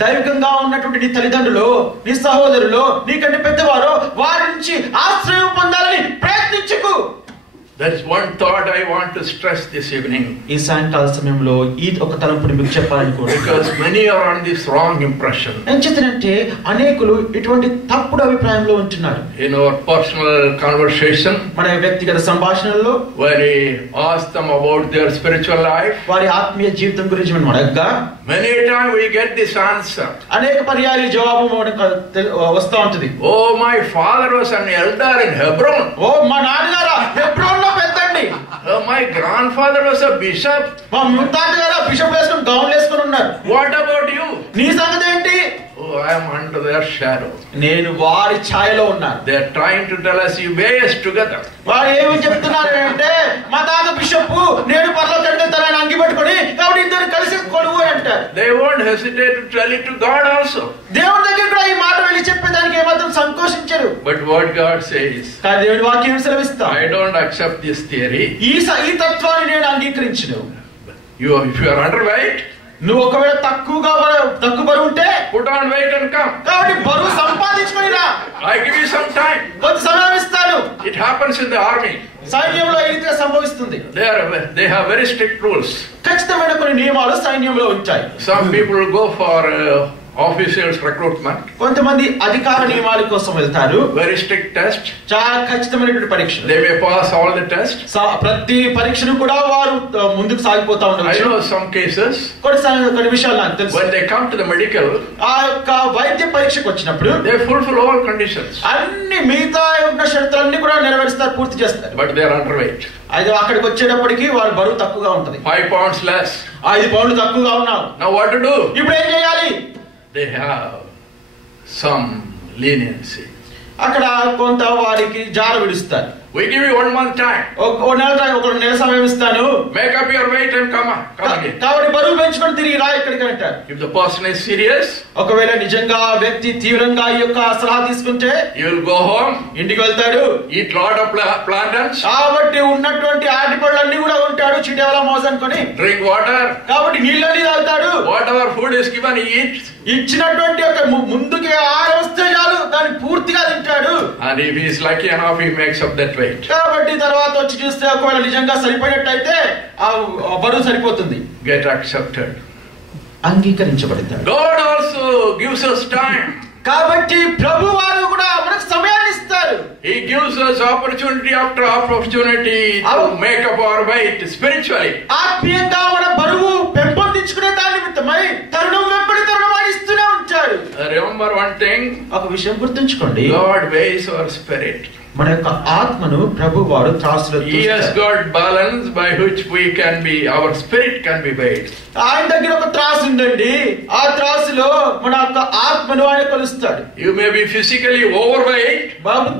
దైవికంగా ఉన్నటువంటి నీ తల్లిదండ్రులు, నీ సహోదరులు, నీకంటే పెద్దవారు, వారి నుంచి ఆశ్రయం పొందాలని ప్రయత్నించకు. That's one thought I want to stress this evening. ఈ సాయంకాల సమయంలో ఈ ఒక తలంపుని మీకు చెప్పాలనుకోండి. Because many are on this wrong impression. ఎంచేతనంటే అనేకులు ఇటువంటి తప్పుడు అభిప్రాయంలో ఉంటున్నారు. In our personal conversation, మన వ్యక్తిగత సంభాషణల్లో, when we ask them about their spiritual life, వారి ఆత్మీయ జీవితం గురించి మనం అడగగా many times we get this answer. అనేక పర్యాయాలు జవాబు వస్తూ ఉంటుంది. Oh, my father was an elder in Hebron. ఓ మా నాన్నగారు హెబ్రోన్ లో పెద్దండి. Oh, my grandfather was a bishop. మా ముత్తాతగారు బిషప్ వేసుకుని గౌన్లు వేసుకుని ఉన్నారు. What about you? నీ సంగతి ఏంటి? Oh, I am under their shadow. నేను వారి ఛాయలో ఉన్నాను. They are trying to tell us you weigh us together. వారు ఏమి చెప్తున్నారు అంటే, మా తాత బిషప్, నేను పరలోకానికి వెళ్తానని అంగి పట్టుకొని కాబట్టి ఇద్దరు కలిసి కొలువు అని అంటారు. They won't hesitate to tell it to God also. దేవుడి దగ్గర కూడా ఈ మాట వెళ్ళి చెప్పేదానికి ఏమాత్రం సంకోచించరు. But what God says, కానీ దేవుడి వాక్యం సెలవిస్తా, I don't accept this theory. ఈ తత్వాన్ని నేను అంగీకరించను. If you are underweight, నువ్వు ఒకవేళ తక్కువ బరువు ఉంటే put on weight and come. కాబట్టి బరువు సంపాదించుకొని రా. I give you some time. కొంత సమయం ఇస్తాను. It happens in the army. సైన్యంలో ఈ రీతిగా సంభవిస్తుంది. They have very strict rules. ఖచ్చితమైన కొన్ని నియమాలు సైన్యంలో ఉంటాయి. Some people go for officers recruitment. కొంతమంది అధికార నియమాల కోసం వెళ్తారు. Very strict test. చాలా ఖచ్చితమైనటువంటి పరీక్షలు. They may pass all the tests. ప్రతి పరీక్షను కూడా వారు ముందుకు సాగిపోతా ఉండవచ్చు. I know some cases. కొన్ని విషయాలు నాకు తెలుసు. When they come to the medical, ఆ యొక్క వైద్య పరీక్షకు వచ్చినప్పుడు they fulfill all conditions. అన్ని మిగతా ఉన్న షరతులన్నీ కూడా నెరవేరుస్తారు, పూర్తి చేస్తారు. But they are underweight. అయితే అక్కడికి వచ్చేటప్పటికి వారి బరువు తక్కువగా ఉంటది. 5 pounds less. 5 పౌండ్లు తక్కువగా ఉన్నారు. Now what to do? ఇప్పుడు ఏం చేయాలి? They have some leniency. అక్కడ కొంత వారికి జార విడుస్తారు. We give you 1 month time. ఒక నెల సమయం ఇస్తాను. Make up your weight and come again. కాబట్టి బరువు పెంచుకొని తిరిగి రా ఇక్కడికి అంటారు. If the person is serious, ఒకవేళ నిజంగా వ్యక్తి తీవ్రంగా ఈ యొక్క సలహా తీసుకుంటే you will go home, ఇంటికి వెళ్తాడు, eat lot of plantains, కాబట్టి ఉన్నటువంటి ఆటి పళ్ళన్నీ కూడా ఉంటాడు, చిటేవల మోసనుకొని drink water, కాబట్టి నీళ్ళని తాగుతాడు. whatever food is given he eats. ఇచ్చినటువంటి ఒక ముందుకి ఆహారం వస్తే చాలు దాన్ని పూర్తిగా తింటాడు. And if he is lucky enough, he makes up that weight. కాబట్టి తర్వాత వచ్చి చూస్తే ఒకవేళ నిజంగా సరిపోయినట్టయితే ఆ బరువు సరిపోతుంది. Get accepted. అంగీకరించబడతాడు. God also gives us time. కాబట్టి ప్రభువారు కూడా మనకు సమయాన్ని ఇస్తారు. He gives us opportunity after opportunity to make up our weight spiritually. ఆత్మీయంగా మన బరువు పెంపొందించుకునే దాని నిమిత్తమై తరుణం వెంబడి తరుణం ఇస్తూనే ఉంటాడు. Remember one thing. ఒక విషయం గుర్తుంచుకోండి. God weighs our spirit. మన యొక్క ఆత్మను ప్రభువారు త్రాసులో తూస్తారు. He has got balance by which we can be, our spirit can be weighed. ఆయన దగ్గర ఒక త్రాసు ఉందండి. ఆ త్రాసులో మన యొక్క ఆత్మను ఆయన కొలుస్తాడు. You may be physically overweight.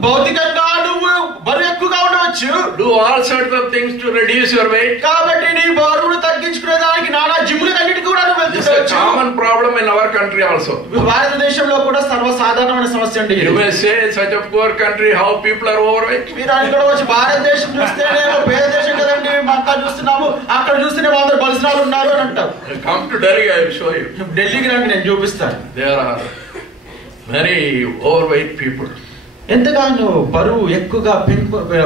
భౌతికంగా నువ్వు బరువు ఎక్కువగా ఉండవచ్చు. Do all sorts of things to reduce your weight. కాబట్టి నీ బరువును తగ్గించుకునే దానికి నానా జిమ్లు అన్నిటికీ కూడా నువ్వు This is a common problem in our country also. భారతదేశంలో కూడా సర్వసాధారణమైన సమస్య అండి. You may say in such a poor country how people are overweight. మీరు ఇక్కడ వచ్చి భారతదేశం చూస్తేనే పేద దేశం కదండి, అంతా చూస్తున్నాము, అక్కడ చూస్తేనే అందరు బలిసినాలు ఉన్నారు అని అంటారు. Come to Delhi, I will show you. ఢిల్లీకి రండి, నేను చూపిస్తాను. There are many overweight people. ఎంతగానో బరువు ఎక్కువగా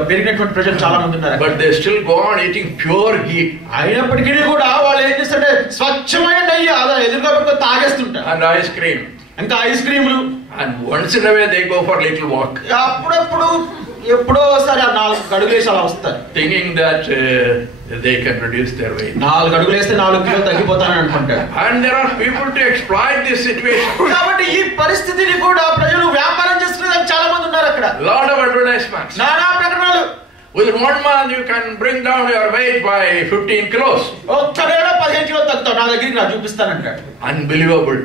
పెరిగినటువంటి ప్రజలు చాలా మంది ఉన్నారు. But they still go on eating pure ghee. అయినప్పటికీ కూడా వాళ్ళు ఏం చేస్తారంటే స్వచ్ఛమైన నెయ్యి అలా ఎదురుగా పెట్టుకొని తాగేస్తుంటారు. And ice cream. ఇంకా ఐస్ క్రీములు. And once in a way they go for little walk. అప్పుడప్పుడు ఎప్పుడో ఒకసారి ఆ 4 అడుగులేసి అలా వస్తారు. Thinking that they can reduce their weight. 4 అడుగులు వేస్తే 4 కిలోలు తగ్గిపోతానని అనుకుంటారు. And there are people to exploit this situation. కాబట్టి ఈ పరిస్థితిని కూడా ప్రజలు వ్యాపారం చేసుకునే చాలా మంది ఉన్నారు అక్కడ. Lot of advertisements. నానా ప్రకటనలు. Within 1 month you can bring down your weight by 15 kilos. ఒక్క నెలలో 15 కిలోలు తగ్గుతావు, నా దగ్గరికి నా చూపిస్తానంటాడు. Unbelievable.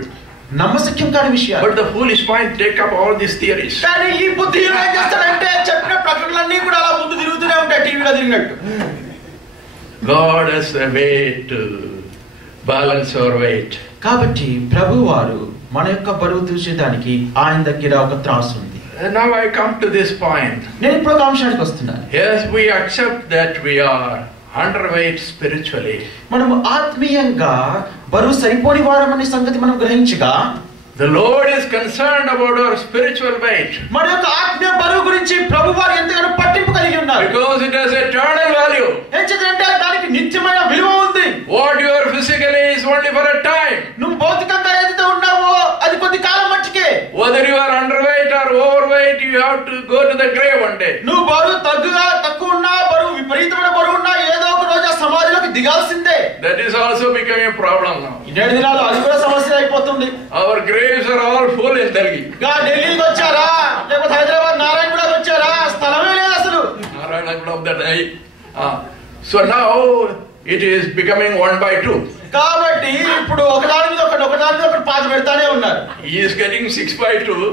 నమ్మశక్యం కాని విషయాలు. But the foolish mind take up all these theories. కానీ ఈ బుద్ధి ఏం చేస్తాడంటే చెప్పిన ప్రకటనలన్నీ కూడా అలా ముందు తిరుగుతూనే ఉంటాయి, టీవీలో తిరిగినట్టు. God has a way to balance our weight. కాబట్టి ప్రభువారు మన యొక్క బరువు చూసేదానికి ఆయన దగ్గర ఒక త్రాసు ఉంది. Now I come to this point. నేను ఇప్పుడు ఒక అంశానికి వస్తున్నాను. Yes, we accept that we are underweight spiritually. మనము ఆత్మీయంగా బరువు సరిపోని వారమనే సంగతి మనం గ్రహించగా The Lord is concerned about our spiritual weight. మన యొక్క ఆత్మీయ బరువు గురించి ప్రభువారు ఎంతగానో పట్టింపు కలిగి ఉన్నారు. Because it has eternal value. ఎందుకంటే దానికి నిత్యమైన విలువ ఉంది. What you are physically is only for a time. నువ్వు భౌతికంగా ఏదైతే ఉన్నావో అది కొద్ది కాలం మట్టుకే. Whether you are underweight or overweight, you have to go to the grave one day. నువ్వు బరువు తక్కువ ఉన్నా, బరువు విపరీతమైన బరువు ఉన్నా ఏదో ఒక రోజు ఆ సమాధిలోకి దిగాల్సిందే. That is also becoming a problem now. ఈ 7 దినాలు అది కూడా సమస్య అయిపోతుంది. Our graves are all full in Delhi. ఢిల్లీకి వచ్చారా, లేకపోతే హైదరాబాద్ నారాయణగూడకి వచ్చారా, స్థలమే లేదు అసలు. So now it is becoming 1 by 2. కాబట్టి ఇప్పుడు ఒకదాని మీద ఒకటి పాతి పెడతానే ఉన్నారు. He is getting 6 by 2.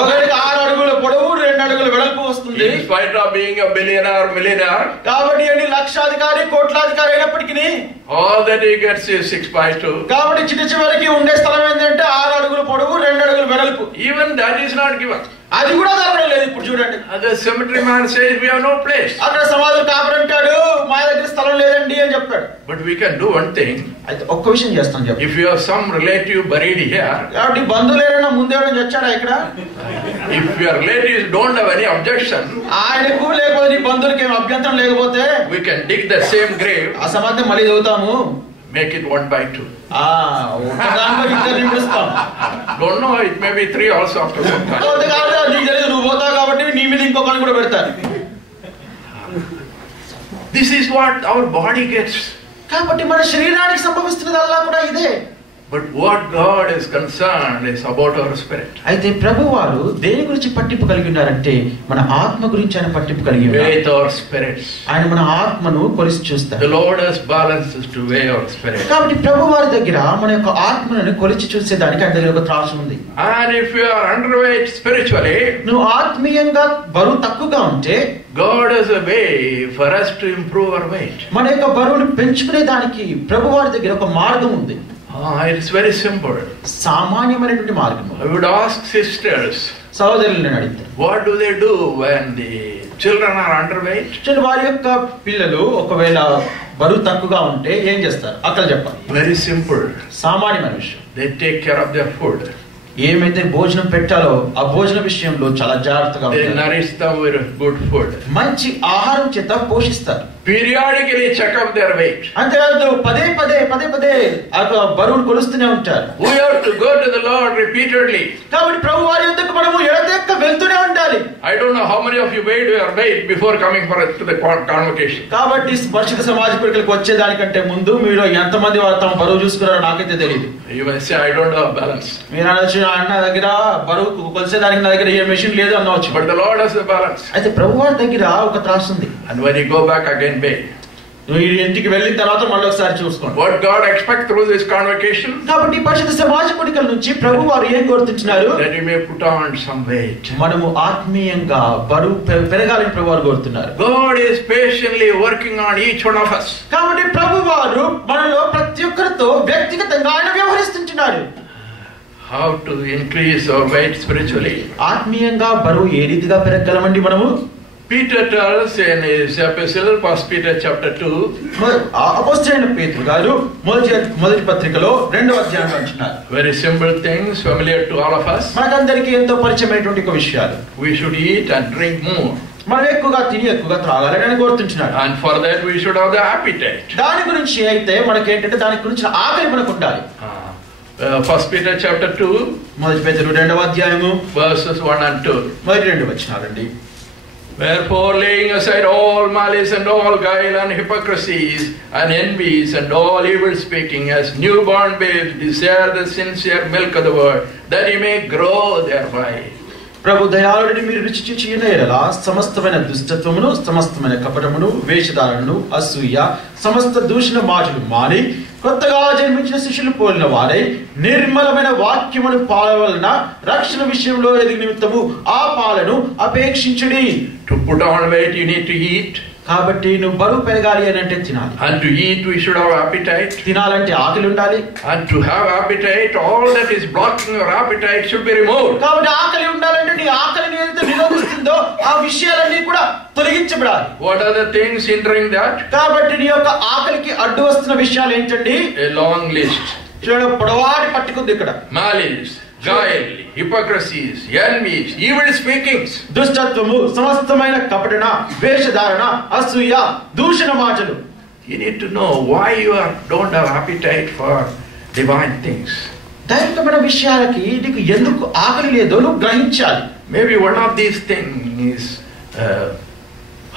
ఒకరికి 6 అడుగుల పొడవు, 2 అడుగుల వెడల్పు వస్తుంది. In spite of being a millionaire. కాబట్టి ఎన్ని లక్షాధికారి, కోట్లాధికారి అయినప్పటికీ all that he gets is 6 by 2. కాబట్టి చివరికి ఉండే స్థలం ఏంటంటే 6 అడుగుల పొడవు, 2 అడుగుల వెడల్పు. Even that is not given. అది కూడా దొరకడం లేదు. ఇప్పుడు చూడండి, The cemetery man says we have no place. అక్కడ సమాధులు కాపరంటాడు, మా దగ్గర స్థలం లేదండి అని చెప్పాడు. But we can do one thing. అయితే ఒక్క విషయం చేస్తాను చెప్పు. If you have some relative buried here, కాబట్టి బంధువులు ఎవరైనా ముందేమైనా చచ్చాడా ఇక్కడ? if your relatives don't have any objection, ఆయనకు లేకపోతే నీ బంధువులకి ఏం అభ్యంతరం లేకపోతే we can dig the same grave. ఆ సమాధి మళ్ళీ చదువుతాము. Make it 1 by 2. దాంట్లో ఇద్దరు నింపిస్తాం. Don't know, it may be 3 also after some time. నీకు తెలియదు, నువ్వు పోతావు కాబట్టి నీ మీద ఇంకొకరిని కూడా పెడతారు. This is what our body gets. కాబట్టి మన శరీరానికి సంభవిస్తున్నది అలా కూడా ఇదే. But what God is concerned is about our spirit. అయితే ప్రభువారు దేని గురించి పట్టింపు కలిగి ఉన్నారంటే మన ఆత్మ గురించి ఆయన పట్టింపు కలిగి ఉన్నారు. Weigh our spirits. ఆయన మన ఆత్మను కొలిచి చూస్తారు. The Lord has balances to weigh our spirit. కాబట్టి ప్రభువారి దగ్గర మన యొక్క ఆత్మను కొలిచి చూసేదానికి ఆయన దగ్గర ఒక త్రాసు ఉంది. And if you are underweight spiritually, నువ్వు ఆత్మీయంగా బరువు తక్కువగా ఉంటే God has a way for us to improve our weight. మన యొక్క బరువును పెంచుకునే దానికి ప్రభువారి దగ్గర ఒక మార్గం ఉంది. It's very simple. సామాన్యమైనటువంటి మార్గం. I would ask sisters, సహోదరులను అడిగితే what do they do when the children are underweight? వారి యొక్క పిల్లలు ఒకవేళ బరువు తక్కువగా ఉంటే ఏం చేస్తారు? అక్కడ చెప్పాలి. Very simple. సామాన్యమైన విషయం. They take care of their food. ఏమైతే భోజనం పెట్టాలో ఆ భోజన విషయంలో చాలా జాగ్రత్తగా They ఉంటారు. nourish them with good food. మంచి ఆహారం చేత పోషిస్తారు. Periodically check up their weight. అంతేకాదు పదే పదే ఆ బరువును కొలుస్తూనే ఉంటారు. We have to go to the Lord repeatedly. కాబట్టి ప్రభు వారి యొద్దకు మనము ఎడతెక్క వెళ్తూనే ఉండాలి. I don't know how many of you weighed your weight before coming to the convocation. కాబట్టి పరిశుద్ధ సమాజ కోరికలకు వచ్చేదానికంటే ముందు మీరు ఎంతమంది వారు తమ బరువు చూసుకున్నారో నాకైతే తెలియదు. You may say, I don't have balance. మీరు అనొచ్చు, అన్న దగ్గర బరువు కొలిసేదానికి నా దగ్గర ఏ మెషిన్ లేదు అనవచ్చు. But the Lord has the balance. అయితే ప్రభు వారి దగ్గర ఒక త్రాసు ఉంది. And when you go back again, weigh. మీరు ఇంటికి వెళ్ళిన తర్వాత మళ్ళీ ఒకసారి చూసుకోండి. What God expects through this convocation? కాబట్టి పరిశుద్ధ సమాజ కోరికల నుంచి ప్రభు వారు ఏం కోరుతున్నారు? That you may put on some weight. మనము ఆత్మీయంగా బరువు పెరగాలని ప్రభు వారు కోరుతున్నారు. God is patiently working on each one of us. కాబట్టి ప్రభు వారు మనలో ప్రతి ఒక్కరితో వ్యక్తిగతంగా ఆయన వ్యవహరిస్తున్నారు. How to increase our weight spiritually? ఆత్మీయంగా బరువు ఏ రీతిగా పెరగలమండి మనము? Peter tells in his epistle, 1 Peter chapter 2, అపోస్తలుడైన పేతురు గారు మొదటి పత్రికలో 2వ అధ్యాయంలో అంటున్నారు. very simple things familiar to all of us. మనకందరికీ ఎంతో పరిచయమైనటువంటి ఒక విషయాలు. We should eat and drink more. మనం ఎక్కువగా తిని ఎక్కువగా త్రాగాలని ఆయన కోరుతుంటున్నాడు. And for that we should have the appetite. దాని గురించి అయితే మనకేంటంటే దాని గురించి ఆకలి మనకు ఉండాలి. 1 Peter chapter 2, మొదటి పేతురు 2వ అధ్యాయము verses 1 and 2. మొదటి 2 వచనాలండి. Wherefore, laying aside all malice and all guile and hypocrisies and envies and all evil speaking, as newborn babes desire the sincere milk of the word, that ye may grow thereby. ప్రభు దయాళుడిని మీరు రుచి చూచి ఎడల సమస్తమైన దుష్టత్వమును, సమస్తమైన కపటమును, వేషధారణను, అసూయ, సమస్త దూషణ మాటలు మాని కొత్తగా జన్మించిన శిష్యులు పోలిన వారై నిర్మలమైన వాక్యమును పాలవలన రక్షణ విషయంలో ఎదిగి నిమిత్తము ఆ పాలను అపేక్షించుడి. To put on weight, you need to eat. కాబట్టి నువ్వు బరువు పెరగాలి అని అంటే తినాలి. And to eat, we should have appetite. తినాలంటే ఆకలి ఉండాలి. And to have appetite, all that is blocking your appetite should be removed. కాబట్టి ఆకలి ఉండాలంటే నీ ఆకలిని ఏదైతే నిరోధిస్తుందో ఆ విషయాలన్నీ కూడా తొలగించబడాలి. What are the things hindering that? కాబట్టి నీ యొక్క ఆకలికి అడ్డు వస్తున్న విషయాలు ఏంటండి? A long list. చూడండి, పొడవాటి పట్టుకుంది ఇక్కడ. Malice, guile, hypocrisies, envies, evil speakings. దుష్టత్వము, సమస్తమైన కపటన, వేషధారణ, అసూయ, దూషణ మాటలు. You need to know why you don't have appetite for divine things. దైవికమైన విషయాలకి నీకు ఎందుకు ఆకలి లేదో నువ్వు గ్రహించాలి. Maybe one of these things is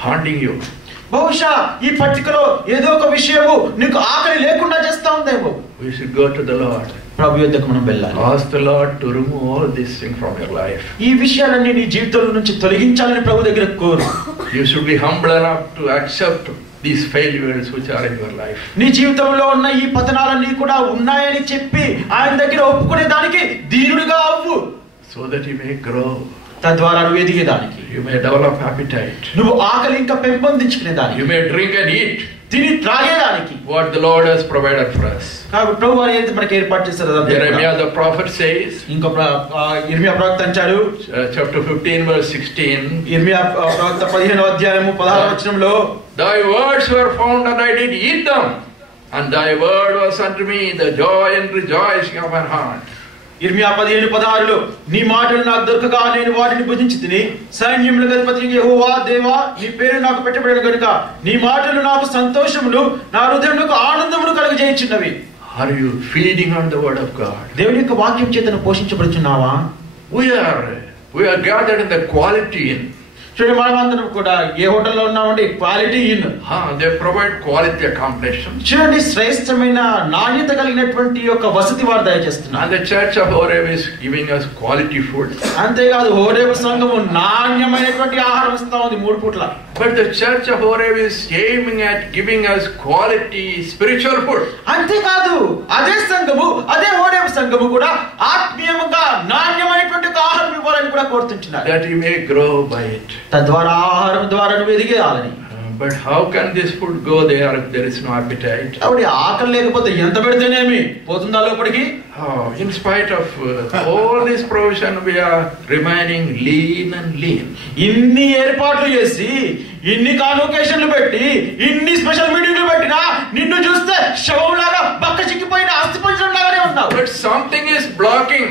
haunting you. బహుశా ఈ పట్టికలో ఏదో ఒక విషయము నీకు ఆకలి లేకుండా చేస్తా ఉందేమో. We should go to the Lord. ప్రభు యొద్దకు మనం వెళ్ళాలి. Ask the Lord to remove all these things from your life. ఈ విషయాలన్నీ నీ జీవితంలో నుంచి తొలగించాలని ప్రభు దగ్గర కోరు. You should be humble enough to accept these failures which are in your life. నీ జీవితంలో ఉన్న ఈ పతనాలన్నీ కూడా ఉన్నాయని చెప్పి ఆయన దగ్గర ఒప్పుకునే దానికి దీనుడిగా అవ్వు. So that you may grow. తద్వారా నువ్వు ఎదిగేదానికి. You may develop appetite. నువ్వు ఆకలి ఇంకా పెంపొందించుకునేదానికి. You may drink and eat. తిని త్రాగేదానికి. What the Lord has provided for us. కాబట్టి ప్రభు వారు ఏదైతే మనకి ఏర్పాటు చేశారో Jeremiah the prophet says, ఇంకో ఇర్మియా ప్రవక్త అంటాడు, chapter 15 verse 16, ఇర్మియా ప్రవక్త 15వ అధ్యాయము 16వ వచనంలో, Thy words were found and I did eat them, and thy word was unto me the joy and rejoicing of my heart. ఇర్మియా 15:16లో, నీ మాటలు నాకు దొరకగా నేను వాటిని భుజించి తిని సైన్యములకు అధిపతి యెహోవా దేవా నీ పేరు నాకు పెట్టబడిన గనుక నీ మాటలు నాకు సంతోషమును నా హృదయమునకు ఆనందమును కలుగజేయుచున్నవి. Are you feeding on the word of God? దేవుని యొక్క వాక్యం చేతను పోషించబడుచున్నావా? We are gathered in the quality inn. చూడండి మనమందరం కూడా ఏ హోటల్లో ఉన్నామండి, quality in. They provide quality accommodation. చూడండి శ్రేష్టమైన నాణ్యత కలిగినటువంటి యొక్క వసతి వారు దయచేస్తున్నారు. And the Church of Horeb is giving us quality food. అంతేకాదు హోరేబు సంఘము నాణ్యమైనటువంటి ఆహారం ఇస్తా ఉంది 3 పూట్ల. But the Church of Horeb is aiming at giving us quality spiritual food. అంతేకాదు అదే సంఘము, అదే హోరేబు సంఘము కూడా ఆత్మీయంగా నాణ్యమైనటువంటి ఆహారం ఇవ్వాలని కూడా కోరుతుంటున్నారు. That you may grow by it. తద్వారా ఆహారం ద్వారా నువ్వు ఎదిగేయాలని. But how can this food go there if there is no appetite? కాబట్టి ఆకలి లేకపోతే ఎంత పెడితేనేమి పోతుందా లోపలికి? In spite of all this provision, we are remaining lean and lean. ఇన్ని ఏర్పాట్లు చేసి, ఇన్ని కాన్వొకేషన్లు పెట్టి, ఇన్ని స్పెషల్ మీటింగ్లు పెట్టినా నిన్ను చూస్తే శవంలాగా బక్క చిక్కిపోయిన అస్థిపంజరం లాగానే ఉన్నావు. But something is blocking.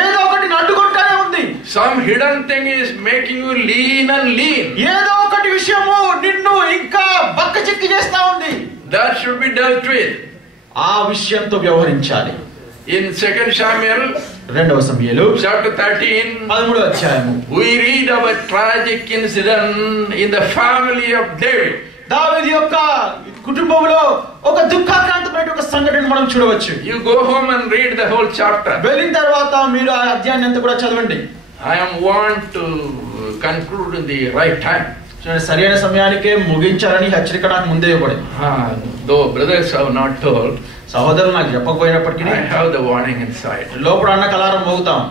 ఏదో ఒకటి అడ్డుకుంటానే ఉంది. Some hidden thing is making you lean and lean. ఏదో ఒకటి విషయము నిన్ను ఇంకా బక్క చిక్కి చేస్తా ఉంది. That should be dealt with. ఆ విషయంతో వ్యవహరించాలి. In 2 Samuel, 2వ సమూయేలు chapter 13, 13వ అధ్యాయము, we read of a tragic incident in the family of David. దావీదు యొక్క కుటుంబంలో ఒక దుఃఖాక్రాంతమైన ఒక సంఘటన మనం చూడవచ్చు. You go home and read the whole chapter. వెళ్ళిన తర్వాత మీరు ఆ అధ్యాయాన్ని అంతా కూడా చదవండి. I am want to conclude in the right time. సరైన సమయానికే ముగించాలని హెచ్చరిక నాకు ముందే ఇవ్వబడింది. Though brothers have not told, సహోదరులు నాకు చెప్పకపోయినప్పటికీ I have the warning inside. లోపల అన్న Kalaram మోగుతాం.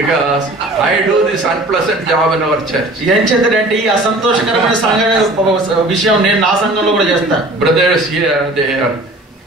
Because I do this unpleasant job in our church. ఏం చేద్దంటే ఈ అసంతోషకరమైన విషయం నేను నా సంఘంలో కూడా చేస్తాను. Brothers here, they are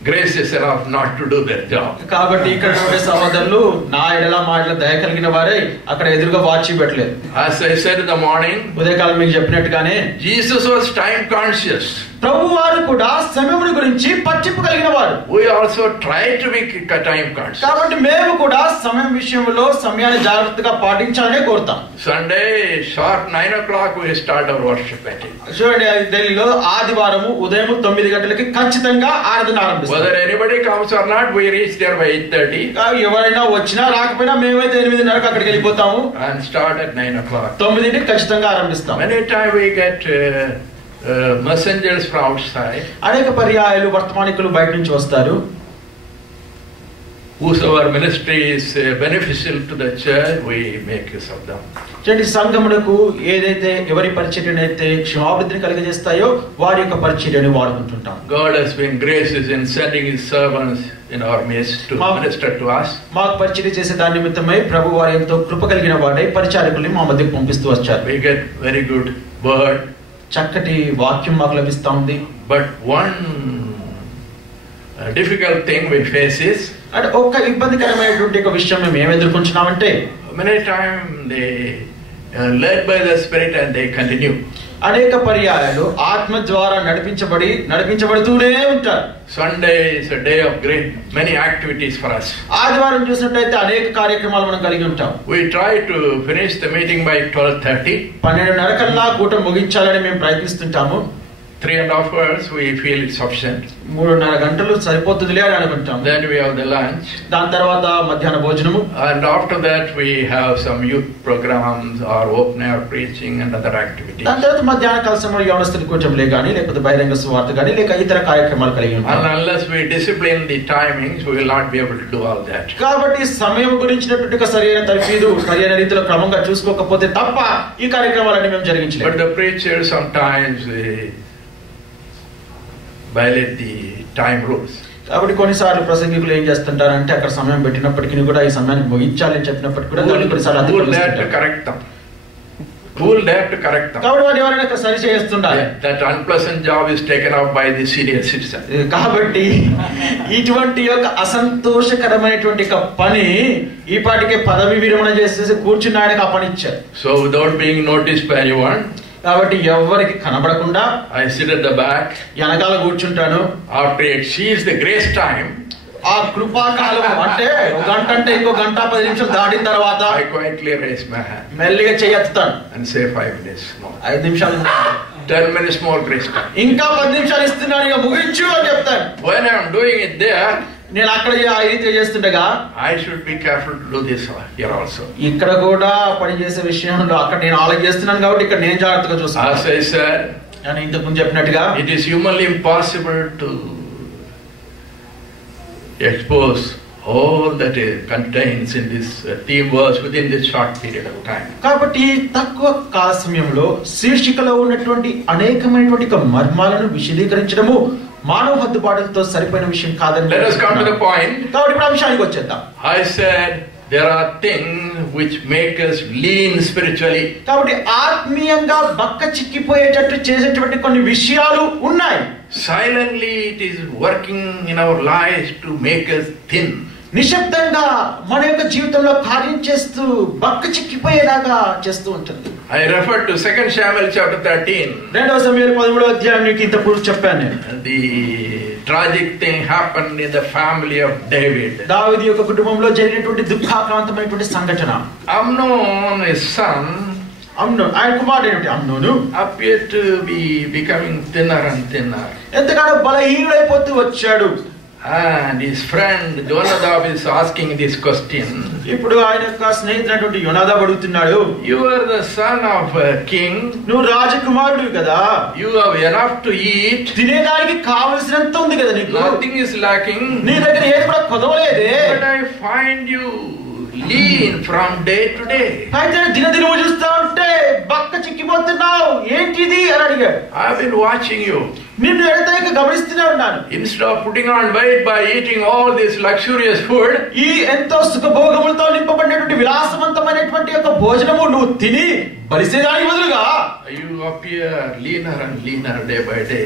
gracious enough not to do their job. కాబట్టి ఇక్కడ ఉండే సహోదరులు నా ఎడల మా ఎడల దయ కలిగిన వారే అక్కడ ఎదురుగా వాచి పెట్టలేదు. As I said in the morning, ఉదయకాలం మీకు చెప్పినట్టుగానే Jesus was time conscious. ప్రభువారు కూడా సమయమును గురించి పట్టింపు కలిగిన వారు. We also try to be time conscious. కాబట్టి మేము కూడా సమయం విషయంలో సమయాన్ని జాగ్రత్తగా పాటించాలనే కోరుతాం. Sunday sharp 9 o'clock we start our worship meeting. చూడండి ఢిల్లీలో ఆదివారము ఉదయం 9 గంటలకి ఖచ్చితంగా ఆరాధన ఆరంభిస్తాం. Whether anybody comes or not, we reach there by 8:30. ఎవరైనా వచ్చినా రాకపోయినా మేమైతే 8:30కి అక్కడికి వెళ్ళిపోతాము. And start at 9 o'clock. 9కి ఖచ్చితంగా ఆరంభిస్తాం. Many times we get messengers from outside. అనేక పర్యాయాలు వర్తమానికులు బయట నుంచి వస్తారు. Whosoever ministry is beneficial to the church, we make use of them. చూడండి సంఘమునకు ఏదైతే ఎవరి పరిచర్యనైతే క్షేమాభివృద్ధిని కలిగజేస్తాయో వారి యొక్క పరిచర్యని వాడుకుంటుంటాం. God has been gracious in sending His servants in our midst to minister to us. మాకు పరిచర్య చేసే దాని నిమిత్తమై ప్రభు వారు ఎంతో కృప కలిగిన వాడై పరిచారకుల్ని మా మధ్యకు పంపిస్తూ వచ్చారు. We get very good word. చక్కటి వాక్యం మాకు లభిస్తా ఉంది. But one difficult thing we face is, అంటే ఒక్క ఇబ్బందికరమైనటువంటి ఒక విషయం మేము ఏం ఎదుర్కొంటున్నామంటే, many times they are led by the Spirit and they continue. అనేక పర్యాయాలు ఆత్మ ద్వారా నడిపించబడుతూనే ఉంటారు. Sunday is a day of great many activities for us. ఆదివారం చూసినట్లయితే అనేక కార్యక్రమాలు మనం కలిగి ఉంటాం. We try to finish the meeting by 12:30. 12:30 కల్లా కూటం ముగించాలని మేము ప్రయత్నిస్తుంటాము. 3.5 hours we feel it's sufficient. 3.5 గంటలు సరిపోతుందిలే అని అనుకుంటాం. Then we have the lunch. దాని తర్వాత మధ్యాహ్న భోజనము. And after that we have some youth programs or open air preaching and other activities. దాని తర్వాత మధ్యాహ్న కాల సమయంలో యవనస్తుల కూటమిలే కానీ లేకపోతే బహిరంగ సువార్త కానీ లేక ఇతర కార్యక్రమాలు కలిగి ఉంటాం. And unless we discipline the timings, we will not be able to do all that. కాబట్టి సమయం గురించినటువంటి సరైన తర్ఫీదు సరైన రీతిలో క్రమంగా చూసుకోకపోతే తప్ప ఈ కార్యక్రమాలన్నీ మేము జరిగించలేము. But the preacher sometimes violate the time rules. కాబట్టి కొన్నిసార్లు ప్రసంగికులు ఏం చేస్తుంటారంటే అక్కడ సమయం పెట్టినప్పటికీ కూడా ఈ సమయానికి ముగించాలి అని చెప్పినప్పటికీ కూడా కొన్నిసార్లు Who will dare to correct them? Who will dare to correct them? కాబట్టి వారు ఎవరైనా సరి చేస్తుండాలి. That unpleasant job is taken up by the senior citizen. కాబట్టి ఇటువంటి యొక్క అసంతోషకరమైనటువంటి పని ఈ పాటికే పదవి విరమణ చేసేసి కూర్చున్న ఆయనకు ఆ పని ఇచ్చారు. So without being noticed by anyone, కాబట్టి ఎవరికి కనబడకుండా I sit at the back. వెనకాల కూర్చుంటాను. After it sees the grace time, ఆ కృపాకాలం అంటే ఒక గంట అంటే ఇంకో గంట 10 నిమిషాలు దాటిన తర్వాత I quietly raise my hand మెల్లిగా చేయెత్తుతాను and say 5 minutes more. 5 నిమిషాలు 10 minutes more grace time. ఇంకా 10 నిమిషాలు ఇస్తున్నాను, ఇక ముగించు అని చెప్తాను. When I am doing it there, నేను అక్కడ ఆ రీతిగా చేస్తుండగా I should be careful to do this here also. ఇక్కడ కూడా పని చేసే విషయంలో అక్కడ నేను అలా చేస్తున్నాను కాబట్టి ఇక్కడ నేను జాగ్రత్తగా చూస్తాను. As I said, నేను ఇంతకు ముందు చెప్పినట్టుగా it is humanly impossible to expose all that it contains in this theme verse within this short period of time. కాబట్టి తక్కువ కాల సమయంలో శీర్షికలో ఉన్నటువంటి అనేకమైనటువంటి మర్మాలను విశదీకరించడము మానవ హద్దుబాటులతో సరిపోయిన విషయం కాదని. Let us come to the point. కాబట్టి ఇప్పుడు అంశానికి వచ్చేద్దాం. I said there are things which make us lean spiritually. కాబట్టి ఆత్మీయంగా బక్క చిక్కిపోయేటట్టు చేసేటువంటి కొన్ని విషయాలు ఉన్నాయి. Silently it is working in our lives to make us thin. నిశ్శబ్దంగా మన యొక్క జీవితంలో కార్యం చేస్తూ బక్క చిక్కిపోయేలాగా చేస్తూ ఉంటుంది. I refer to 2 Samuel chapter 13. 2 సమూయేలు 13వ అధ్యాయానికి ఇంతకు చెప్పాను నేను. The tragic thing happened in the family of David. దావీదు యొక్క కుటుంబంలో జరిగినటువంటి దుఃఖాక్రాంతమైనటువంటి సంఘటన. Amnon, his son, ఆయన కుమారుడు అమ్నోను appeared to be becoming thinner and thinner. ఎంతగానో బలహీనుడైపోతూ వచ్చాడు. And his friend Jonadab is asking this question. ఇప్పుడు ఆయన యొక్క స్నేహితుడైనటువంటి యోనాదాబు అడుగుతున్నాడు, You are the son of a king. నువ్వు రాజకుమారుడు కదా, You have enough to eat. తినేదానికి కావలసినంత ఉంది కదా నీకు, Nothing is lacking. నీ దగ్గర ఏది కూడా కొదవలేదే. But I find you lean from day to day. అయితే దినదినము చూస్తా ఉంటే బక్క చిక్కిపోతున్నావు, ఏంటిది అని అడిగాడు. I have been watching you. నిన్ను ఎడతెగక గమనిస్తూనే ఉన్నాను. Instead of putting on weight by eating all this luxurious food, ఈ ఎంతో సుఖభోగములతో నింపబడినటువంటి విలాసవంతమైనటువంటి యొక్క భోజనము నువ్వు తిని బలిసేదానికి బదులుగా you appear leaner and leaner day by day.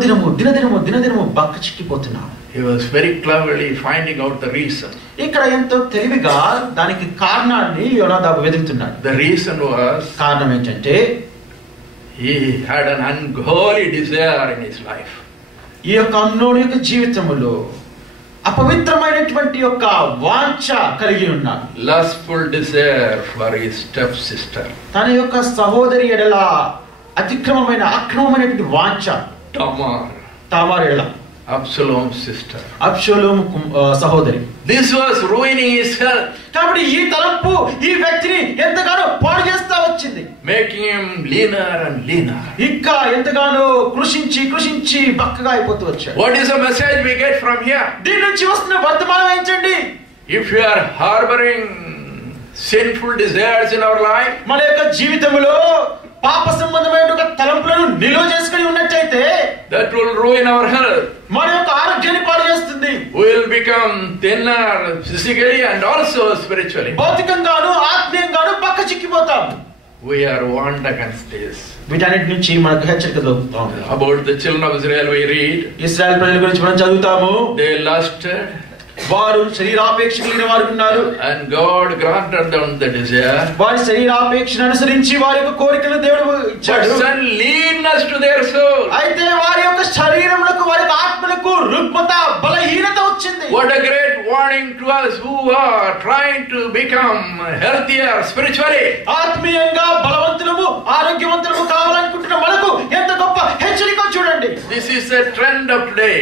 దినదినము బక్క చిక్కిపోతున్నావు. He was very cleverly finding out the reason. ఇక్కడ ఎంతో తెలివిగా దానికి కారణాన్ని యోనాదాబు వెతుకుతున్నాడు. The reason was కారణం ఏంటంటే he had an unholy desire in his life. ఈ యొక్క అమ్నోను యొక్క జీవితంలో అపవిత్రమైనటువంటి యొక్క వాంఛ కలిగి ఉన్నాడు. Lustful desire for his stepsister. తన యొక్క సహోదరి ఎడల అక్రమమైనటువంటి వాంఛ. తామారు ఎడల Absalom's sister. అబ్షలోము సహోదరి. This was ruining his health. కాబట్టి ఈ తలంపు ఈ వ్యక్తిని ఎంతగానో పాడు చేస్తా వచ్చింది. Making him leaner and leaner. ఇంకా ఎంతగానో కృషించి బక్కగా అయిపోతూ వచ్చాడు. What is the message we get from here? దీని నుంచి వస్తున్న వర్తమానం ఏంటండి? If you are harboring sinful desires in our life, మన యొక్క జీవితంలో పాప సంబంధమైన తలంపులను నిలువ చేసుకుని ఉన్నట్టయితే that will ruin our health. మన యొక్క ఆరోగ్యాన్ని పాడు చేస్తుంది. We will become thinner physically and also spiritually. భౌతికంగాను ఆత్మీయంగాను పక్క చిక్కిపోతాం. We are warned against this. వీటన్నిటి నుంచి మనకు హెచ్చరిక దొరుకుతాం. About the children of Israel we read. ఇశ్రాయేలు ప్రజల గురించి మనం చదువుతాము. They lusted. వారు శరీరాపేక్ష కలిగిన వారు ఉన్నారు. And God granted them the desire. వారి శరీరాపేక్షను అనుసరించి వారి యొక్క కోరికలను దేవుడు ఇచ్చాడు. But send leanness to their soul. అయితే వారి యొక్క శరీరములకు వారి ఆత్మలకు రుగ్మత బలహీనత వచ్చింది. What a great warning to us who are trying to become healthier spiritually. ఆత్మీయంగా బలవంతులము ఆరోగ్యవంతులము కావాలనుకుంటున్న మనకు ఎంత గొప్ప హెచ్చరిక చూడండి. This is a trend of today.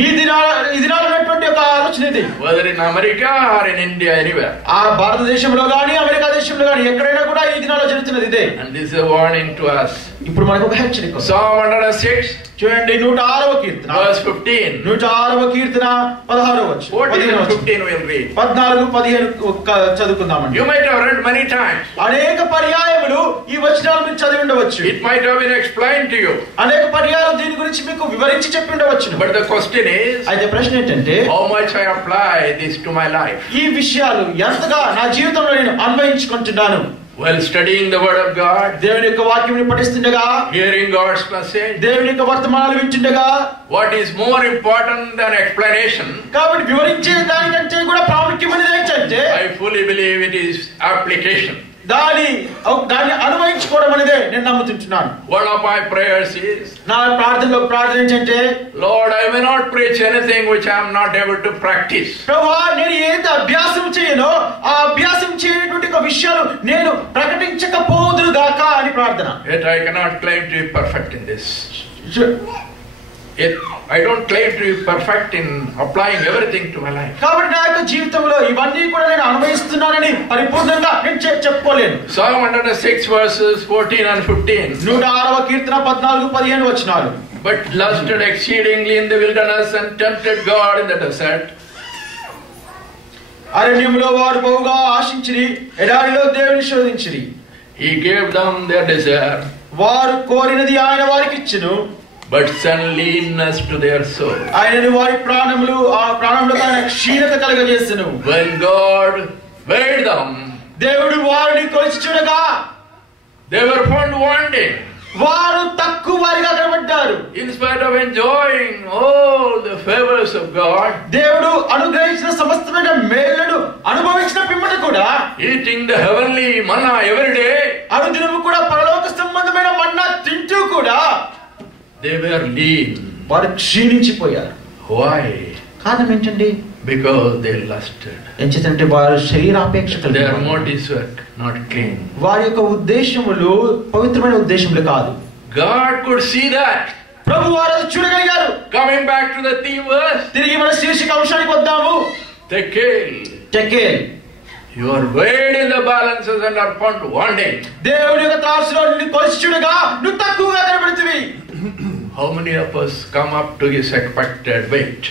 ఈ దినాలైనటువంటి ఒక ఆలోచన ఇది. Whether in America or in India, anywhere. ఆ భారతదేశంలో గాని అమెరికా దేశంలో గాని ఎక్కడైనా కూడా ఈ దినాల్లో జరుగుతున్నది ఇదే. And this is a warning to us. ఇప్పుడు మనకు ఒక హెచ్చరిక. Psalm 106 చూడండి 106వ కీర్తన verse 15. 106వ కీర్తన 16వ వచనం. 14 and 15 we'll read. 14 15 చదువుకుందామండి. You might have read many times. అనేక పర్యాయములు ఈ వచనాలు మీరు చదివి ఉండవచ్చు. It might have been explained to you. అనేక పర్యాయాలు దీని గురించి మీకు వివరించి చెప్పి ఉండవచ్చు. But the question is, అయితే ప్రశ్న ఏంటంటే how much I apply this to my life? ఈ విషయాలు ఎంతగా నా జీవితంలో నేను అన్వయించుకుంటున్నాను? While studying the word of God, దేవుని యొక్క వాక్యం పఠిస్తుండగా, hearing God's message, దేవుని యొక్క వర్తమానాలు వింటుండగా, what is more important than explanation? కాబట్టి వివరించే దానికంటే కూడా ప్రాముఖ్యమైనది ఏంటంటే I fully believe it is application. దాన్ని అనుభవించుకోవడం అనేదే నేను నమ్ముతుంటున్నాను. One of my prayers is, నా ప్రార్థనలో ప్రార్థన ఏంటంటే, Lord, I may not preach anything which I am not able to practice. ప్రభువా, నేను ఏది అభ్యాసం చేయనో ఆ అభ్యాసం చేయనటువంటి విషయాలు నేను ప్రకటించకపోదును గాక అని ప్రార్థన. Yet I cannot claim to be perfect in this. I don't claim to be perfect in applying everything to my life. కాబట్టి నా యొక్క జీవితంలో ఇవన్నీ కూడా నేను అనుభవిస్తున్నానని పరిపూర్ణంగా నేను చెప్పుకోలేను. Psalm 106 verses 14 and 15. 106వ కీర్తన 14-15 వచనాలు. But lusted exceedingly in the wilderness and tempted God in the desert. అరణ్యములో వారు బహుగా ఆశించిరి, ఎడారిలో దేవుని శోధించిరి. He gave them their desire. వారు కోరినది ఆయన వారికి ఇచ్చెను. But sent leanness to their soul. ఆయనను వారి ప్రాణములు క్షీణత కలగజేసెను. When God weighed them, దేవుడు వారిని కొలిచి చూడగా, they were found wanting. వారు తక్కువ వారిగా కనబడ్డారు. In spite of enjoying all the favors of God, దేవుడు అనుగ్రహించిన సమస్తమైన మేలులను అనుభవించిన పిమ్మట కూడా, eating the heavenly manna every day, అనుదినము కూడా పరలోక సంబంధమైన మన్నా తింటూ కూడా, they were lean. వారు క్షీణించిపోయారు. Why? కారణం ఏంటండి? Because they lusted. ఎంచేతంటే వారు శరీరాపేక్షకులు. Their motives were not clean. వారి యొక్క ఉద్దేశములు పవిత్రమైన ఉద్దేశములు కాదు. God could see that. ప్రభు వారు చూడగలిగారు. Coming back to the theme verse, తిరిగి మన శీర్షిక అంశానికి వద్దాము. టెకేల్. You are weighed in the balances and are found wanting. దేవుని యొక్క త్రాసులో నిన్ను కొలిచి చూడగా నువ్వు తక్కువగా కనబడుతుంది. How many of us come up to his expected weight?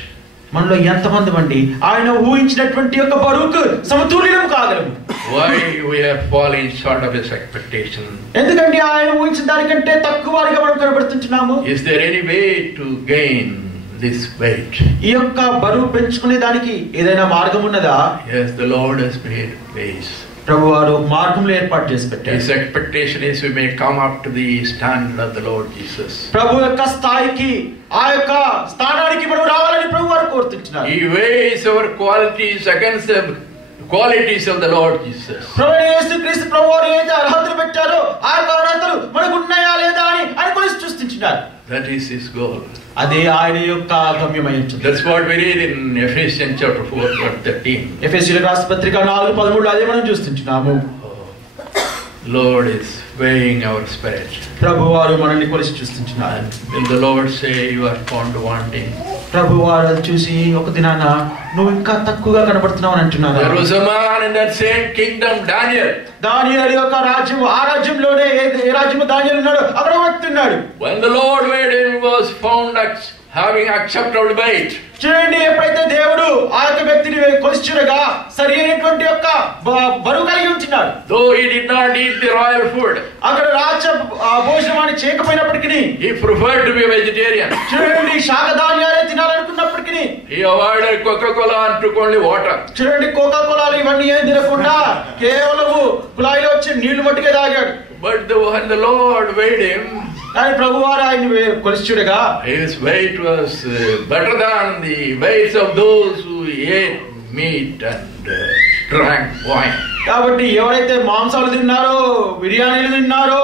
మనలో ఎంతమంది అండి ఆయన ఊహించినటువంటి యొక్క బరువుకు సమతుల్యం కాగలము? Why we are falling short of his expectation? ఎందుకంటే ఆయన ఊహించిన దానికంటే తక్కువ వారిగా మనం కనబడుతున్నాము. Is there any way to gain this weight? ఈ యొక్క బరువు పెంచుకునే దానికి ఏదైనా మార్గం ఉన్నదా? Yes, the Lord has made ways. ప్రభువారు మార్గంలో ఏర్పాటు చేసి పెట్టారు. His expectation is we may come up to the standard of the Lord Jesus. ప్రభు యొక్క స్థాయికి, ఆ యొక్క స్థానానికి మనం రావాలని ప్రభువారు కోరుతున్నారు. He weighs our qualities against the qualities of the Lord Jesus. ప్రభువు యేసుక్రీస్తు ప్రభువారు ఏదైతే అర్హతలు పెట్టారో ఆ యొక్క అర్హతలు మనకు ఉన్నాయా లేదా అని అనుకొని చూస్తున్నారు. That is his goal. అదే ఆయన యొక్క గమ్యమై ఉంటుంది. That's what we read in Ephesians chapter 4 verse 13. ఎఫెసీయులకు రాసిన పత్రిక 4:13 అదే మనం చూస్తున్నాము. Lord is weighing our spirit. ప్రభువారు మనల్ని కొలిచి చూస్తున్నారు. Will the Lord say you are found wanting? ప్రభువారు చూసి ఒక దినాన నువ్వు ఇంకా తక్కువగా కనబడుతున్నావు అని అంటున్నారు. There was a man in that same kingdom, Daniel. దానియేలు యొక్క రాజ్యం, ఆ రాజ్యంలోనే ఏ రాజ్యంలో దానియేలు ఉన్నాడు అక్కడ వస్తున్నాడు. When the Lord weighed him, he was found having acceptable weight. చూడండి, ఎప్పుడైతే దేవుడు ఆ యొక్క వ్యక్తిని కొలిచి చూడగా సరి అయినటువంటి యొక్క బరువు కలిగి ఉంటున్నాడు. Though he did not eat the royal food, అక్కడ రాజ్య భోజనాన్ని చేయకపోయినప్పటికీ, he preferred to be a vegetarian. చూడండి, శాకధాన్యాలే తినాలనుకున్నప్పటికీ he avoided Coca-Cola and took only water. చూడండి, కోకా కోలాలు ఇవన్నీ ఏం తినకుండా కేవలము కుళాయిలో వచ్చి నీళ్లు మట్టుకే తాగాడు. But when the Lord weighed him, కానీ ప్రభువారు ఆయన్ని కొలిచి చూడగా his weight was better than the weights of those who ate meat and drank wine. కాబట్టి ఎవరైతే మాంసాలు తిన్నారో, బిర్యానీలు తిన్నారో,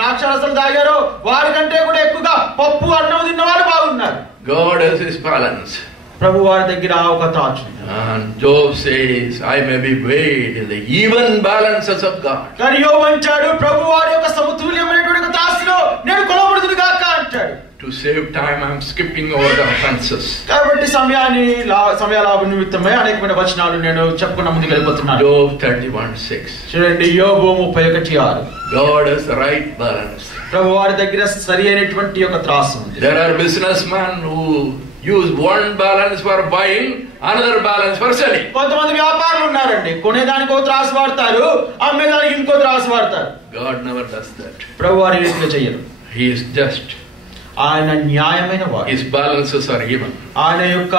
ద్రాక్షారసాలు తాగారో వారికంటే కూడా ఎక్కువగా పప్పు అన్నం తిన్నవారు బాగున్నారు. God has his balance. ప్రభు వారి దగ్గర ఒక త్రాచు. And Job says, I may be weighed in the even balances of God. కానీ యోబు అంటాడు, ప్రభు వారి యొక్క సమతుల్యమైనటువంటి త్రాసులో నేను కొలబడుదును గాక అంటాడు. To save time, I am skipping over the offenses. కాబట్టి సమయాలాభ నిమిత్తమై అనేకమైన వచనాలు నేను చెప్పుకున్న ముందుకు వెళ్ళిపోతున్నాను. Job 31:6. చూడండి, యోబు 31:6. God has the right balance. ప్రభు వారి దగ్గర సరి అయినటువంటి యొక్క త్రాసు ఉంది. There are businessmen who use one balance for buying, another balance for selling. కొంతమంది వ్యాపారులు ఉన్నారండి, కొనేదానికి ఒక త్రాసు వాడతారు, అమ్మేదానికి ఇంకో త్రాసు వాడతారు. God never does that. ప్రభు వారి రీతిగా చెయ్యరు. He is just. ఆయన న్యాయమైన వాడు. His balances are even. ఆయన యొక్క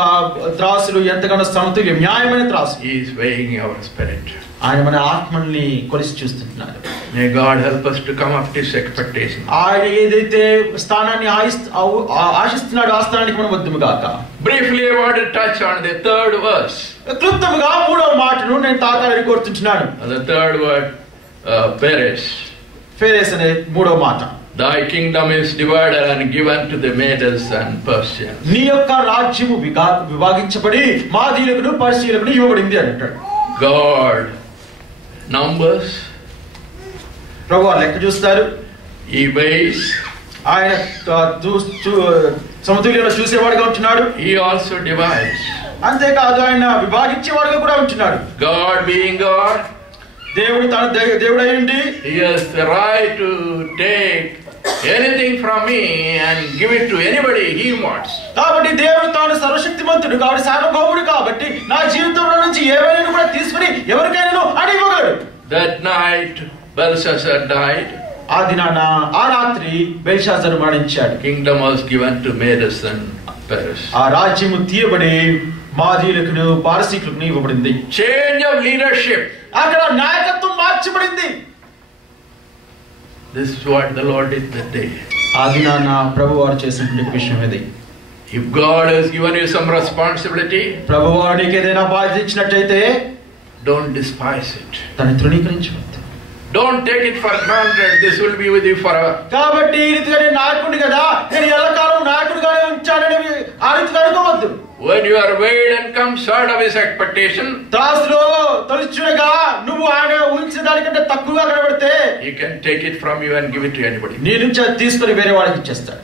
త్రాసులు ఎంతగానో సమతుల్యం, న్యాయమైన త్రాసు. He is weighing our spirit. ఆయన మన ఆత్మల్ని కొలిసి చూస్తున్నారు. May God help us to come up to his expectation. ఆయన ఏదైతే స్థానాన్ని ఆశిస్తున్నాడో ఆ స్థానానికి మనం వద్దుము గాక. Briefly I want to touch on the third verse. క్లుప్తంగా 3వ మాటను నేను తాకాలని కోరుతున్నాను. The third word, Peres. ఫేరెస్ అనే మూడో మాట. Thy kingdom is divided and given to the Medes and Persians. నీ యొక్క రాజ్యము విభాగించబడి మాదీయులకును పర్షియలకును ఇవ్వబడింది అంటాడు. God numbers. ప్రభువు లెక్క చూస్తారు. He weighs. ఆయన సమతుల్యంలో చూసేవాడుగా ఉంటున్నాడు. He also divides. అంతేకాదు ఆయన విభాగించేవాడుగా కూడా ఉంటున్నాడు. God being God, దేవుడు తన దేవుడు అయ్యుండి he has the right to take anything from me and give it to anybody he wants. కాబట్టి దేవుడు తాను సర్వశక్తిమంతుడు కాబట్టి సార్వభౌముడు కాబట్టి నా జీవితంలో నుంచి ఏవైనా కూడా తీసుకుని ఎవరికైనా అని ఇవ్వగలడు. That night Belshazzar died. ఆ రాత్రి బెల్షాజరు మరణించాడు. Kingdom was given to Medes and Peres. ఆ రాజ్యము తీయబడి మాదీయులకును పారసీకులకు ఇవ్వబడింది. Change of leadership. అక్కడ నాయకత్వం మార్చబడింది. This is what the Lord did that day. ఆ దినాన ప్రభువారు చేసినటువంటి విషయం ఇది. If God has given you some responsibility, ప్రభువారు నీకు ఏదైనా బాధ్యత ఇచ్చినట్లయితే don't despise it. దాన్ని తృణీకరించవద్దు. Don't take it for granted. This will be with you forever. కాబట్టి ఈ రీతిగా నేను నాయకుడిని కదా నేను ఎల్లకాలం నాయకుడిగానే ఉంచానని ఆ రీతిగా అనుకోవద్దు. When you are weighed and come short of his expectation, త్రాసులో తొలిచునగా నువ్వు ఆయన ఊహించిన దానికంటే తక్కువగా కనబడితే he can take it from you and give it to anybody. నీ నుంచి అది తీసుకొని వేరే వాళ్ళకి ఇచ్చేస్తాడు.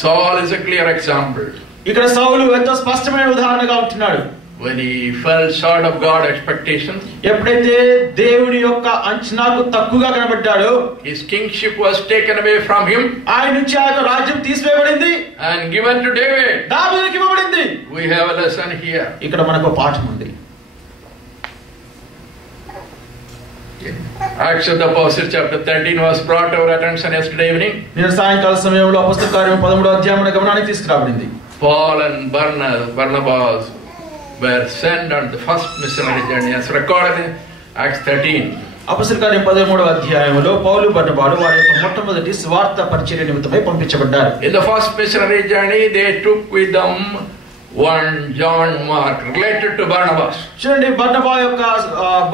Saul is a clear example. ఇక్కడ సౌలు ఎంతో స్పష్టమైన ఉదాహరణగా ఉంటున్నాడు. When he fell short of God's expectation, ఎప్పుడైతే దేవుని యొక్క అంచనాకు తక్కువగా కనబడ్డాడో his kingship was taken away from him ఆయన నుంచి ఆ యొక్క రాజ్యం తీసివేయబడింది and given to David. దావీదుకి ఇవ్వబడింది. We have a lesson here. ఇక్కడ మనకు పాఠం ఉంది. Acts of the Apostles chapter 13 was brought to our attention yesterday evening. నేను సాయంకాల సమయంలో అపొస్తలుల కార్యం 13వ అధ్యాయం మన గమనానికి తీసుకురాబడింది. Paul and Barnabas were sent on the first missionary journey as recorded in Acts 13. అపొస్తలుల కార్యం 13వ అధ్యాయంలో పౌలు బర్నబాలు వారి యొక్క మొట్టమొదటి స్వార్థ పరిచర్య నిమిత్తమై పంపించబడ్డారు. In the first missionary journey they took with them one John Mark related to Barnabas. చూడండి బర్నబా యొక్క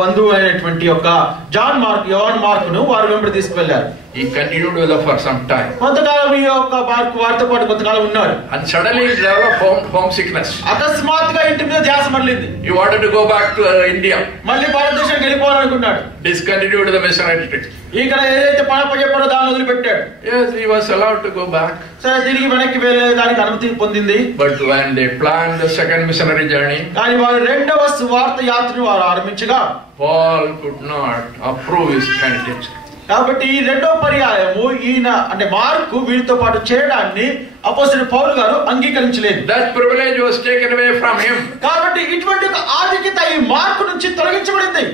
బంధువు అయినటువంటి యొక్క యోహాను మార్కును వారు వెంబడి తీసుకువెళ్లారు. He continued with them for some time. కొంతకాలం ఈ యొక్క మార్కు వారితో పాటు కొంతకాలం ఉన్నాడు. And suddenly he developed homesickness. అకస్మాత్తుగా ఇంటి మీద ధ్యాస మరలింది. He wanted to go back to India. మళ్ళీ భారతదేశానికి వెళ్ళిపోవాలనుకున్నాడు. Discontinued the missionary trip. ఇక్కడ ఏదైతే పని చెప్పారో దాన్ని వదిలిపెట్టాడు. Yes, he was allowed to go back. సరే తిరిగి వెనక్కి వెళ్ళేదానికి అనుమతి పొందింది. But when they planned the second missionary journey, కానీ వారు రెండవ సువార్త యాత్రను వారు ఆరంభించగా Paul could not approve his candidature. కాబట్టి ఈ రెండో పర్యాయము ఈయన అంటే మార్కు వీరితో పాటు చేయడాన్ని అపోస్తలుడు పౌలు గారు అంగీకరించలేదు. That privilege was taken away from him. కాబట్టి ఇటువంటి ఒక ఆధిక్యత ఈ మార్కు నుంచి తొలగించబడింది.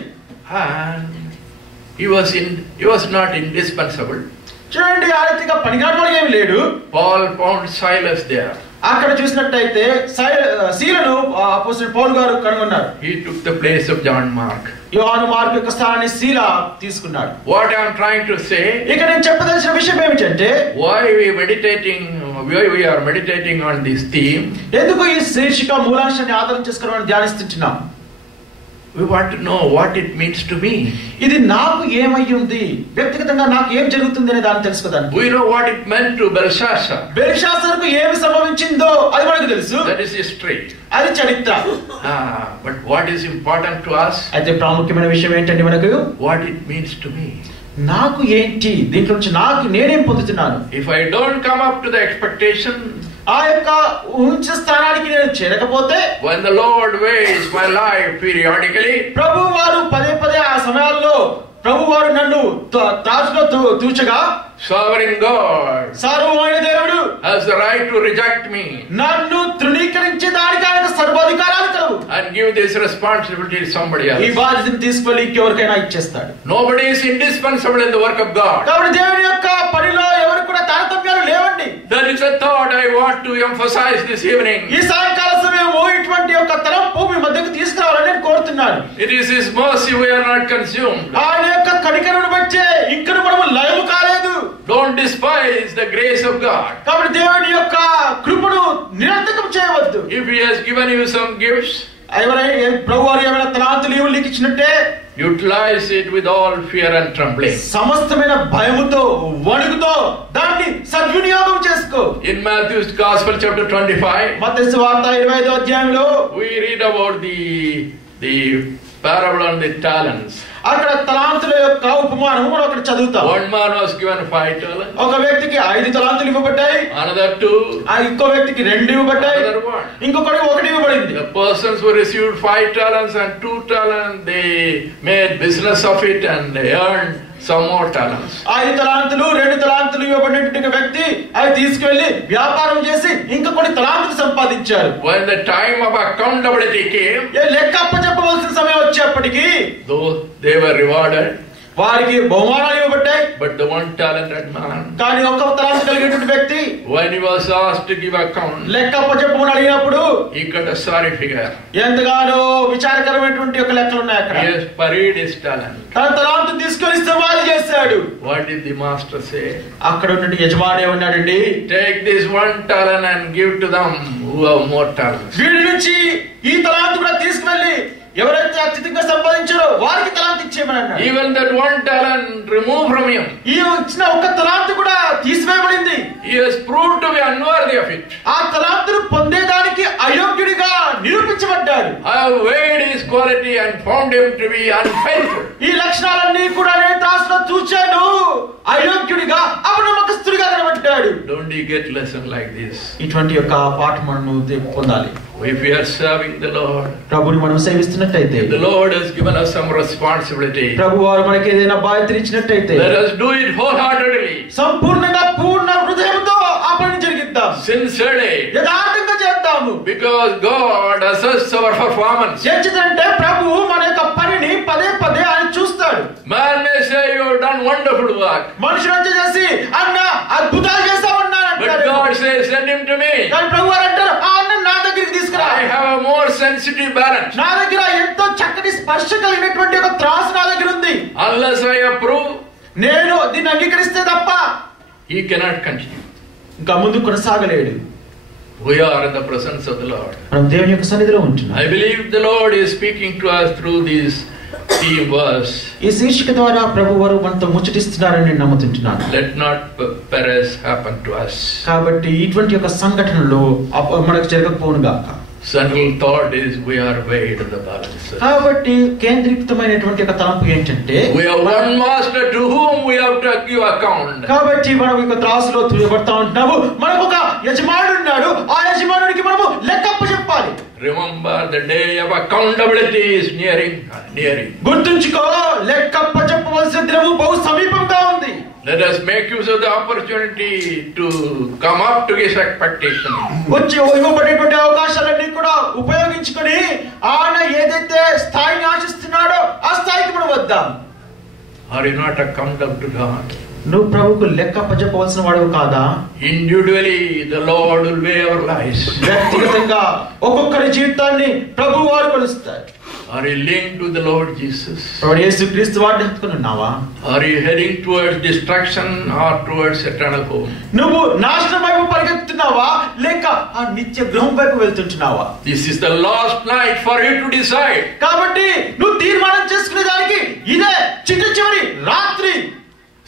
And he was not indispensable. చూడండి ఆ రీతిగా పనిగాడు ఏమి లేడు. Paul found Silas there. అక్కడ చూసినట్టయితే శీలను అపోస్తలుడు పౌలు గారు కనుగొన్నారు. He took the place of John Mark. యోహాను మార్కు యొక్క స్థానాన్ని శీల తీసుకున్నాడు. What I am trying to say, ఇక నేను చెప్పదలసిన విషయం ఏమిటంటే why we are meditating on this theme. ఎందుకు ఈ శీర్షిక మూలాంశాన్ని ఆధారం చేసుకుని మనం ధ్యానిస్తున్నాం. We want to know what it means to me. ఇది నాకు ఏమై ఉంది, వ్యక్తిగతంగా నాకు ఏం జరుగుతుంది అనే దాన్ని తెలుసుకోదానికి. We know what it meant to Belshazzar. బెల్షాజరుకు ఏమి సంభవించిందో అది మనకు తెలుసు. That is history. అది చరిత్ర. But what is important to us? అయితే ప్రాముఖ్యమైన విషయం ఏంటంటే మనకు what it means to me. నాకు ఏంటి, దీంట్లో నుంచి నేనేం పొందుతున్నాను. If I don't come up to the expectation, ఆ యొక్క ఊహించిన స్థానానికి నేను చేరకపోతే, when the Lord weighs my life periodically, ప్రభువారు పదే పదే ఆ సమయాల్లో ప్రభువారు నన్ను త్రాసులో తూచగా, sovereign God, సార్వభౌమైన దేవుడు has the right to reject me, నన్ను తృణీకరించే దానికి ఆయన సర్వాధికారాలు కలవు, and give this responsibility to somebody else. ఈ బాధ్యతను తీసుకెళ్లి ఇంకెవరికైనా ఇచ్చేస్తాడు. Nobody is indispensable in the work of God. కాబట్టి దేవుని యొక్క పనిలో ఎవరికి కూడా తారతమ్యాలు లేవండి. That is a thought I want to emphasize this evening. ఈ సాయంకాల సమయము ఇటువంటి యొక్క తలంపు మీ మధ్యకు తీసుకురావాలని నేను కోరుతున్నాను. It is His mercy we are not consumed. ఆయన యొక్క కనికరమును బట్టి ఇంకను మనము లయము కాలేదు. Don't despise the grace of God. కాబట్టి దేవుని యొక్క కృపను నిరర్థకం చేయవద్దు. If He has given you some gifts, ప్రభువారు ఏమైనా తలాంతులు నీకు ఇచ్చినట్టే, utilize it with all fear and trembling. సమస్తమైన భయముతో వణుకుతో దాన్ని సద్వినియోగం చేసుకో. In Matthew's Gospel chapter 25, మత్తయి సువార్త 25వ అధ్యాయంలో we read about the parable on the talents. అక్కడ తలాంతుల యొక్క ఉపమానం మనం అక్కడ చదువుతాం. One man was given 5 talents. ఒక వ్యక్తికి 5 తలాంతులు ఇవ్వబడ్డాయి. Another 2. ఇంకో వ్యక్తికి 2 ఇవ్వబడ్డాయి. Another 1. ఇంకొకటి 1 ఇవ్వబడింది. The persons who received 5 talents and 2 talents, they made business of it and they earned some more talents. 5 తలాంతులు 2 తలాంతులు ఇవ్వబడినటువంటి వ్యక్తి అవి తీసుకెళ్లి వ్యాపారం చేసి ఇంకా కొన్ని తలాంతులు సంపాదించారు. When the time of accountability came, లెక్క అప్పచెప్పవలసిన సమయం వచ్చేప్పటికి though they were rewarded, వారికి బహుమానాలు ఇవ్వబడ్డాయి. but the 1 talented man, కానీ ఒక తలాంతు కలిగినటువంటి వ్యక్తి when he was asked to give account, లెక్క అప్పచెప్పమని అడిగినప్పుడు he got a sorry figure. ఎంతగానో విచారకరమైనటువంటి ఒక లెక్కలు ఉన్నాయి అక్కడ. He has buried his talent. తన తలాంతు తీసుకొని సమాధి చేశాడు. What did the master say? అక్కడ ఉన్న యజమాని ఏమన్నాడండి? Take this 1 talent and give to them who have more talents. వీడి నుంచి ఈ తలాంతు కూడా తీసుకువెళ్ళి ఎవరైతే అత్యధికంగా సంపాదించారో వారికి తలాంతు ఇచ్చేయమని అన్నాడు. Even that 1 talent removed from him. ఈ ఇచ్చిన ఒక తలాంతు కూడా తీసివేయబడింది. He has proved to be unworthy of it. ఆ తలాంతును పొందేదానికి అయోగ్యుడిగా నిరూపించబడ్డాడు. I have weighed his quality and found him to be unfaithful. ఈ లక్షణాలన్నీ కూడా నేను త్రాసులో చూచాను. అయోగ్యుడిగా అపనమ్మకస్తుడిగా కనబడ్డాడు. Don't you get lesson like this? ఇటువంటి యొక్క పాఠం మనం పొందాలి. If we are serving the Lord, ప్రభుని మనం సేవిస్తున్నట్టయితే, the Lord has given us some responsibility. ప్రభు వారు మనకి ఏదైనా బాధ్యత ఇచ్చినట్టయితే Let us do it wholeheartedly. సంపూర్ణంగా పూర్ణ హృదయంతో ఆ పని జరిగిద్దాం. Sincerely. యథార్థంగా చేద్దాము. Because God assesses our performance. ఎందుకంటే ప్రభు మన యొక్క పనిని పదే పదే ఆయన చూస్తాడు. Man may say you have done wonderful work. మనుషులు వచ్చి చేసి అన్న అద్భుతాలు చేస్తామన్నారు. But God says send him to me. కానీ ప్రభు వారు అంటారు ఆ అన్న నా దగ్గరికి తీసుకురా. I have a more sensitive balance. నా దగ్గర ఎంతో చక్కటి స్పర్శ కలిగినటువంటి ఒక త్రాసు నా దగ్గర ఉంది. Unless I approve, నేను దీన్ని అంగీకరిస్తే తప్ప he cannot continue. ఇంకా ముందు కొనసాగలేడు. We are in the presence of the Lord. మనం దేవుని యొక్క సన్నిధిలో ఉంటున్నాం. I believe the Lord is speaking to us through these theme verse. ఈ శీర్షిక ద్వారా ప్రభు వారు మనతో ముచ్చటిస్తున్నారని నేను నమ్ముతుంటున్నాను. Let not Perez happen to us. కాబట్టి ఇటువంటి యొక్క సంఘటనలు మనకు జరగకపోవును గాక. Central thought is we are weighed in the balance. కాబట్టి కేంద్రీకృతమైనటువంటి ఒక తలంపు ఏంటంటే We have one master to whom we have to give account. కాబట్టి మనం ఇక త్రాసులో తూయబడతా ఉంటున్నాము. మనకు ఒక యజమానుడు ఉన్నాడు. ఆ యజమానుడికి మనము లెక్కప్ప చెప్పాలి. Remember the day of accountability is nearing. గుర్తుంచుకో లెక్కప్ప చెప్పవలసిన దినము బహు సమీపంగా ఉంది. Let us make use of the opportunity to come up to his expectation. వచ్చి ఇవ్వబడేటువంటి అవకాశాలన్నీ కూడా ఉపయోగించుకొని ఆయన ఏదైతే స్థాయిని ఆశిస్తున్నాడో ఆ స్థాయికి మనం వద్దాం. Are you not accountable to God? నువ్వు ప్రభువుకు లెక్కప్ప చెప్పవలసిన వాడు కాదా? Individually the Lord will weigh our lives. వ్యక్తిగతంగా ఒక్కొక్కరి జీవితాన్ని ప్రభువు వారు కొలుస్తారు. Are you linked to the Lord Jesus? ప్రభువు యేసుక్రీస్తు వారిని హత్తుకొని ఉన్నావా? Are you heading towards destruction or towards eternal home? నువ్వు నాశనం వైపు పరిగెత్తుతున్నావా లేక ఆ నిత్య గృహం వైపు వెళ్తుంటున్నావా? This is the last night for you to decide. కాబట్టి నువ్వు తీర్మానం చేసుకునే దానికి ఇదే చివరి రాత్రి.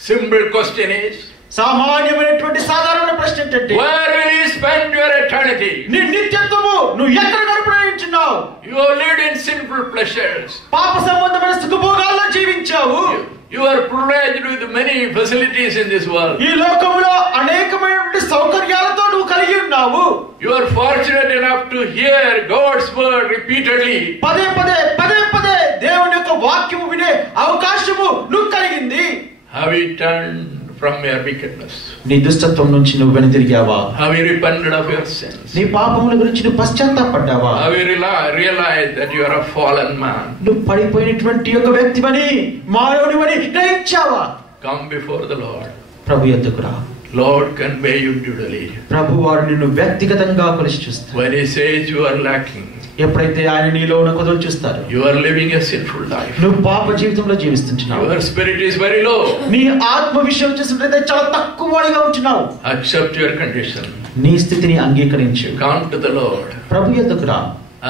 Simple question is, సామాన్యమైనటువంటి సాధారణ ప్రశ్న ఏంటంటే where will you spend your eternity? నీ నిత్యత్వము నువ్వు ఎక్కడ గడపనుచున్నావు? You have lived in sinful pleasures. పాప సంబంధమైన సుఖభోగాల్లో జీవించావు. You are privileged with many facilities in this world. ఈ లోకములో అనేకమైనటువంటి సౌకర్యాలతో నువ్వు కలిగి ఉన్నావు. You are fortunate enough to hear God's word repeatedly. పదే పదే దేవుని యొక్క వాక్యము వినే అవకాశము నువ్వు కలిగింది. Have you turned from your wickedness? నీ దుష్టత్వం నుంచి నువ్వు వెనుతిరిగావా? Have you repented of your sins? నీ పాపముల గురించి నువ్వు పశ్చాత్తాపడ్డావా? Have you realized that you are a fallen man? నువ్వు పడిపోయినటువంటి ఒక వ్యక్తివని మానవుడివని గ్రహించావా? Come before the Lord. ప్రభు యొద్దకు రా. Lord can weigh you individually. ప్రభు వారు నిన్ను వ్యక్తిగతంగా కొలిచి చూస్తారు. When he says you are lacking, ఎప్పుడైతే ఆయన నీలో ఉన్న కొదలు చూస్తారు, you are living a sinful life. నువ్వు పాప జీవితంలో జీవిస్తున్నావు. Your spirit is very low. నీ ఆత్మ విషయం చూసినట్లయితే చాలా తక్కువగా ఉంటున్నావు. Accept your condition. నీ స్థితిని అంగీకరించు. Come to the Lord ప్రభు యొద్దకు రా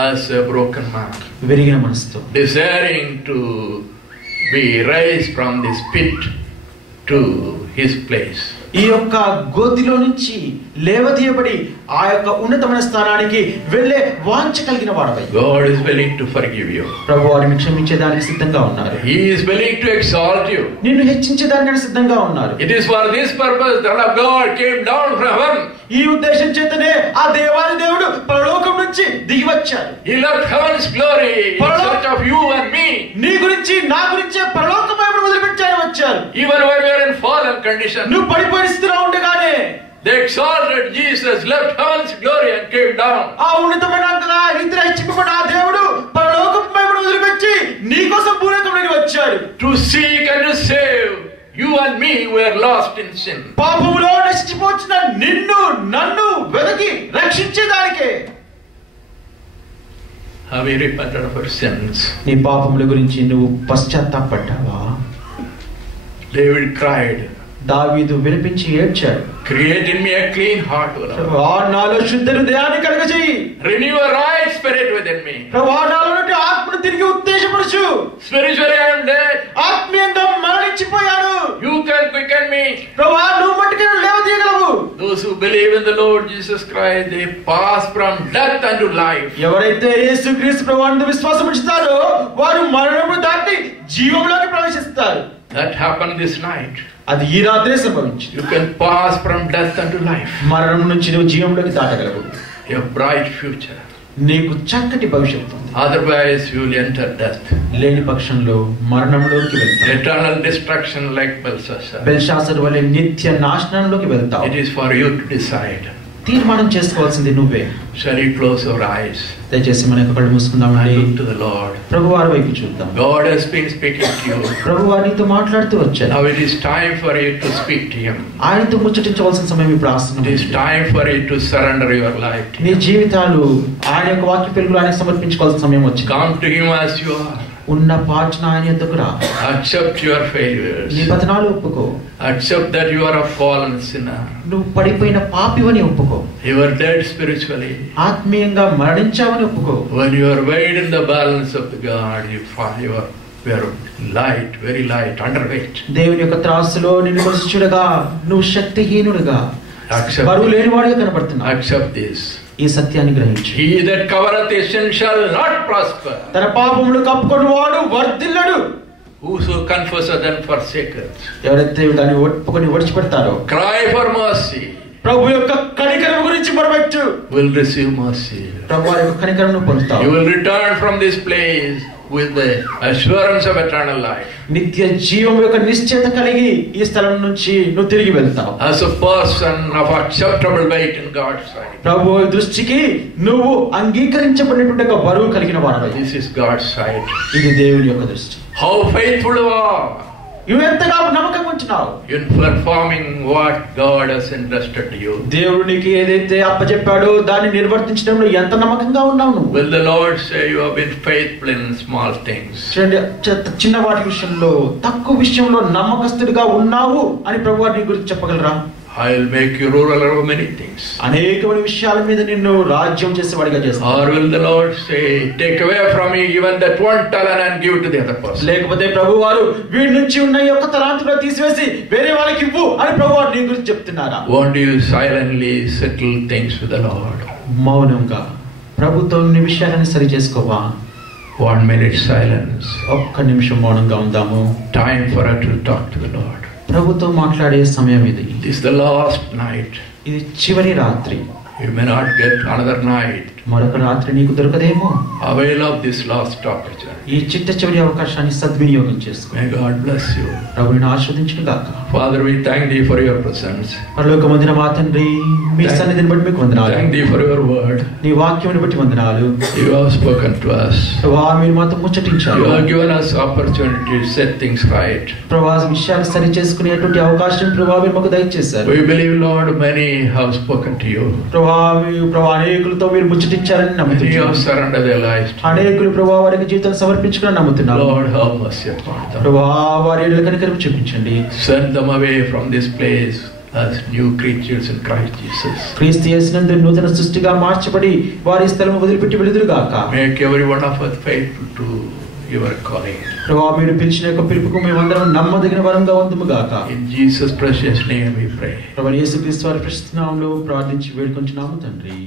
as a broken man, విరిగిన మనసుతో, desiring to be raised from this pit to his place. ఈ యొక్క గోతిలో నుంచి లేవదీయబడి ఆ యొక్క ఉన్నతమైన స్థానానికి వెళ్ళే వాంఛ కలిగిన వాడవై. God is willing to forgive you. ప్రభువు వారిని క్షమించేదానికి సిద్ధంగా ఉన్నారు. He is willing to exalt you. నిన్ను హెచ్చించేదానికి సిద్ధంగా ఉన్నారు. It is for this purpose the Son of God came down from heaven. ఈ ఉద్దేశం చేతనే ఆ దేవాది దేవుడు పరలోకం నుంచి దిగి వచ్చాడు. He left heaven's glory in search of you and me. నీ గురించి నా గురించి పరలోకం వైపు వదిలిపెట్టాడు వచ్చారు. Even when we are in fallen condition, నువ్వు పడిపోయిన స్థితిలో ఉండగానే they exalted Jesus, left heaven's glory and came down. ఆ ఉన్నతమైన రీతిలో హెచ్చింపబడిన ఆ దేవుడు పరలోకం వైపు వదిలిపెట్టి నీ కోసం భూలోకంలోకి వచ్చాడు. To seek and to save you and me were lost in sin. పాపములో నశించిపోతున్న నిన్ను నన్ను వెతికి రక్షించేదానికే. Have you repented of your sins? నీ పాపముల గురించి నువ్వు పశ్చాత్తాపడ్డావా? David cried, దావీదు విలపించి ఏడ్చాడు. create in me a clean heart, O Lord. ప్రభువా నాలో శుద్ధ హృదయాన్ని కలుగజేయి. Renew a right spirit within me. ప్రభువా నాలో నుండి ఆత్మను తిరిగి ఉత్తేజపరచు. Spiritually I am dead. ఆత్మీయంగా మరణించిపోయాను. You can quicken me. ప్రభువా నువ్వు మట్టుకు లేవదీయగలవు. Those who believe in the Lord Jesus Christ, they pass from death unto life. ఎవరైతే యేసుక్రీస్తు ప్రభువునందు విశ్వాసం ఉంచుతారో వారు మరణమును దాటి జీవంలోకి ప్రవేశిస్తారు. That happened this night. అది ఈ రాత్రే సంభవించింది. You can pass from death unto life. మరణం నుంచి నువ్వు జీవంలోకి దాటగలవు. You have bright future. నీకు చక్కటి భవిష్యత్తు ఉంది. Otherwise you will enter death. లేని పక్షంలో మరణంలోకి వెళ్తావు. Eternal destruction like Belshazzar. Belshazzar వలె నిత్య నాశనంలోకి వెళ్తావు. It is for you to decide. తీర్మానం చేసుకోవాల్సింది నువ్వే. Shall you close your eyes? దయచేసి మన యొక్క కళ్ళు మూసుకుందామండి. And look to the Lord. ప్రభువారి వైపు చూద్దాం. God has been speaking to you. ప్రభువా నీతో మాట్లాడుతూ వచ్చాడు. Now it is time for you to speak to Him. ఆయనతో ముచ్చటించవలసిన సమయం ఇప్పుడు ఆసన్నమైంది. It is time for you to surrender your life to నీ Him. జీవితాలు ఆయన యొక్క వాక్య పెరుగులు ఆయనకు సమర్పించుకోవాల్సిన సమయం వచ్చింది. Come to Him as you are. ఉన్న పాచన ఆయన ఎద్దుకు రా. Accept your failures. నీ పతనాలు ఒప్పుకో. Accept that you are a fallen sinner. నువ్వు పడిపోయిన పాపివని ఒప్పుకో. You are dead spiritually. ఆత్మీయంగా మరణించావని ఒప్పుకో. When you are weighed in the balance of the God, you find you are light, very light, underweight. దేవుని యొక్క త్రాసులో నిన్ను కొలిచి చూడగా నువ్వు శక్తిహీనుడుగా బరువు లేనివాడుగా కనబడుతున్నావు. Accept this. ఈ సత్యాన్ని గ్రహించు. He that covereth his sin shall not prosper. తన పాపములు కప్పుకొని వాడు వర్ధిల్లడు. Whoso confesseth and forsaketh. ఎవరైతే దాన్ని ఒప్పుకొని విడిచిపెడతారో. Cry for mercy. ప్రభు యొక్క కనికరం గురించి మొరపెట్టు. Will receive mercy. ప్రభు యొక్క కనికరంను పొందుతావు. You will return from this place with the assurance of eternal life. నిత్య జీవం యొక్క నిశ్చయత కలిగి ఈ స్థలం నుంచి నువ్వు తిరిగి వెళ్తావు. As a person of acceptable weight in God's sight. ప్రభు దృష్టికి నువ్వు అంగీకరించబడినటువంటి ఒక బరువు కలిగిన వాడవై. This is God's sight. ఇది దేవుని యొక్క దృష్టి. How faithful you are. నువ్వు ఎంతగా నమ్మకం ఉంచున్నావు In performing what God has entrusted to you. దేవుడు నీకు ఏదైతే అప్పచెప్పాడో దాన్ని నిర్వర్తించడంలో ఎంత నమ్మకంగా ఉన్నావు నువ్వు. Will the Lord say you have been faithful in small things? చూడండి చిన్న వాటి విషయంలో తక్కువ విషయంలో నమ్మకస్తుడిగా ఉన్నావు అని ప్రభువు నీ గురించి చెప్పగలరా? I will make you ruler over many things. అనేకమైన విషయాల మీద నిన్ను రాజ్యం చేసేవాడిగా చేస్తాను. Or will the Lord say, take away from me even that one talent and give it to the other person? లేకపోతే ప్రభువారు వీడి నుంచి ఉన్న ఈ ఒక్క తలాంతును తీసివేసి వేరే వాళ్ళకి ఇవ్వు అని ప్రభువారు నీ గురించి చెప్తున్నారా? Won't you silently settle things with the Lord? మౌనంగా ప్రభుతో నీ విషయాలను సరి చేసుకోవా? 1 minute silence. ఒక్క నిమిషం మౌనంగా ఉందాము. Time for us to talk to the Lord. ప్రభుతో మాట్లాడే సమయం ఇది. This is the last night. ఇది చివరి రాత్రి. You may not get another night. మరొక రాత్రి నీకు దొరకదేమో. Avail of this last opportunity. ఈ చిట్ట చివరి అవకాశాన్ని సద్వినియోగం చేసుకో. May God bless you. ప్రభువుని ఆశీర్వదించును గాక. Father, we thank thee for your presence. పరలోకమందున మా తండ్రి మీ సన్నిధిని బట్టి మీకు వందనాలు. Thank thee for your word. నీ వాక్యమును బట్టి వందనాలు. You have spoken to us. ప్రభువా మీరు మాతో ముచ్చటించారు. You have given us opportunity to set things right. ప్రభువా విషయాలు సరి చేసుకునేటువంటి అవకాశం ప్రభువా మీరు మాకు దయచేశారు. We believe, Lord, many have spoken to you. ప్రభువా అనేకులతో మీరు ముచ్చటించారని Many నమ్ముతున్నాను. have surrendered their lives to you. అనేకులు ప్రభువా వారికి జీవితాన్ని సమర్పించుకుని నమ్ముతున్నాను. Lord, have mercy upon them. ప్రభువా వారి ఎడల కనికరం చూపించండి. Send them away from this place as new creatures in Christ Jesus. క్రీస్తు యేసునందు నూతన సృష్టిగా మార్చబడి వారి స్థలం వదిలిపెట్టి వెలుదురుగాక. Make every one of us faithful to your calling. ప్రభువా మీరు పిలిచిన యొక్క పిలుపుకు మేమందరం నమ్మదగిన వరంగా ఉందుము గాక. In Jesus' precious name we pray. ప్రభువా యేసుక్రీస్తు వారి ప్రశస్త నామములో ప్రార్థించి వేడుకొంచున్నాము తండ్రి.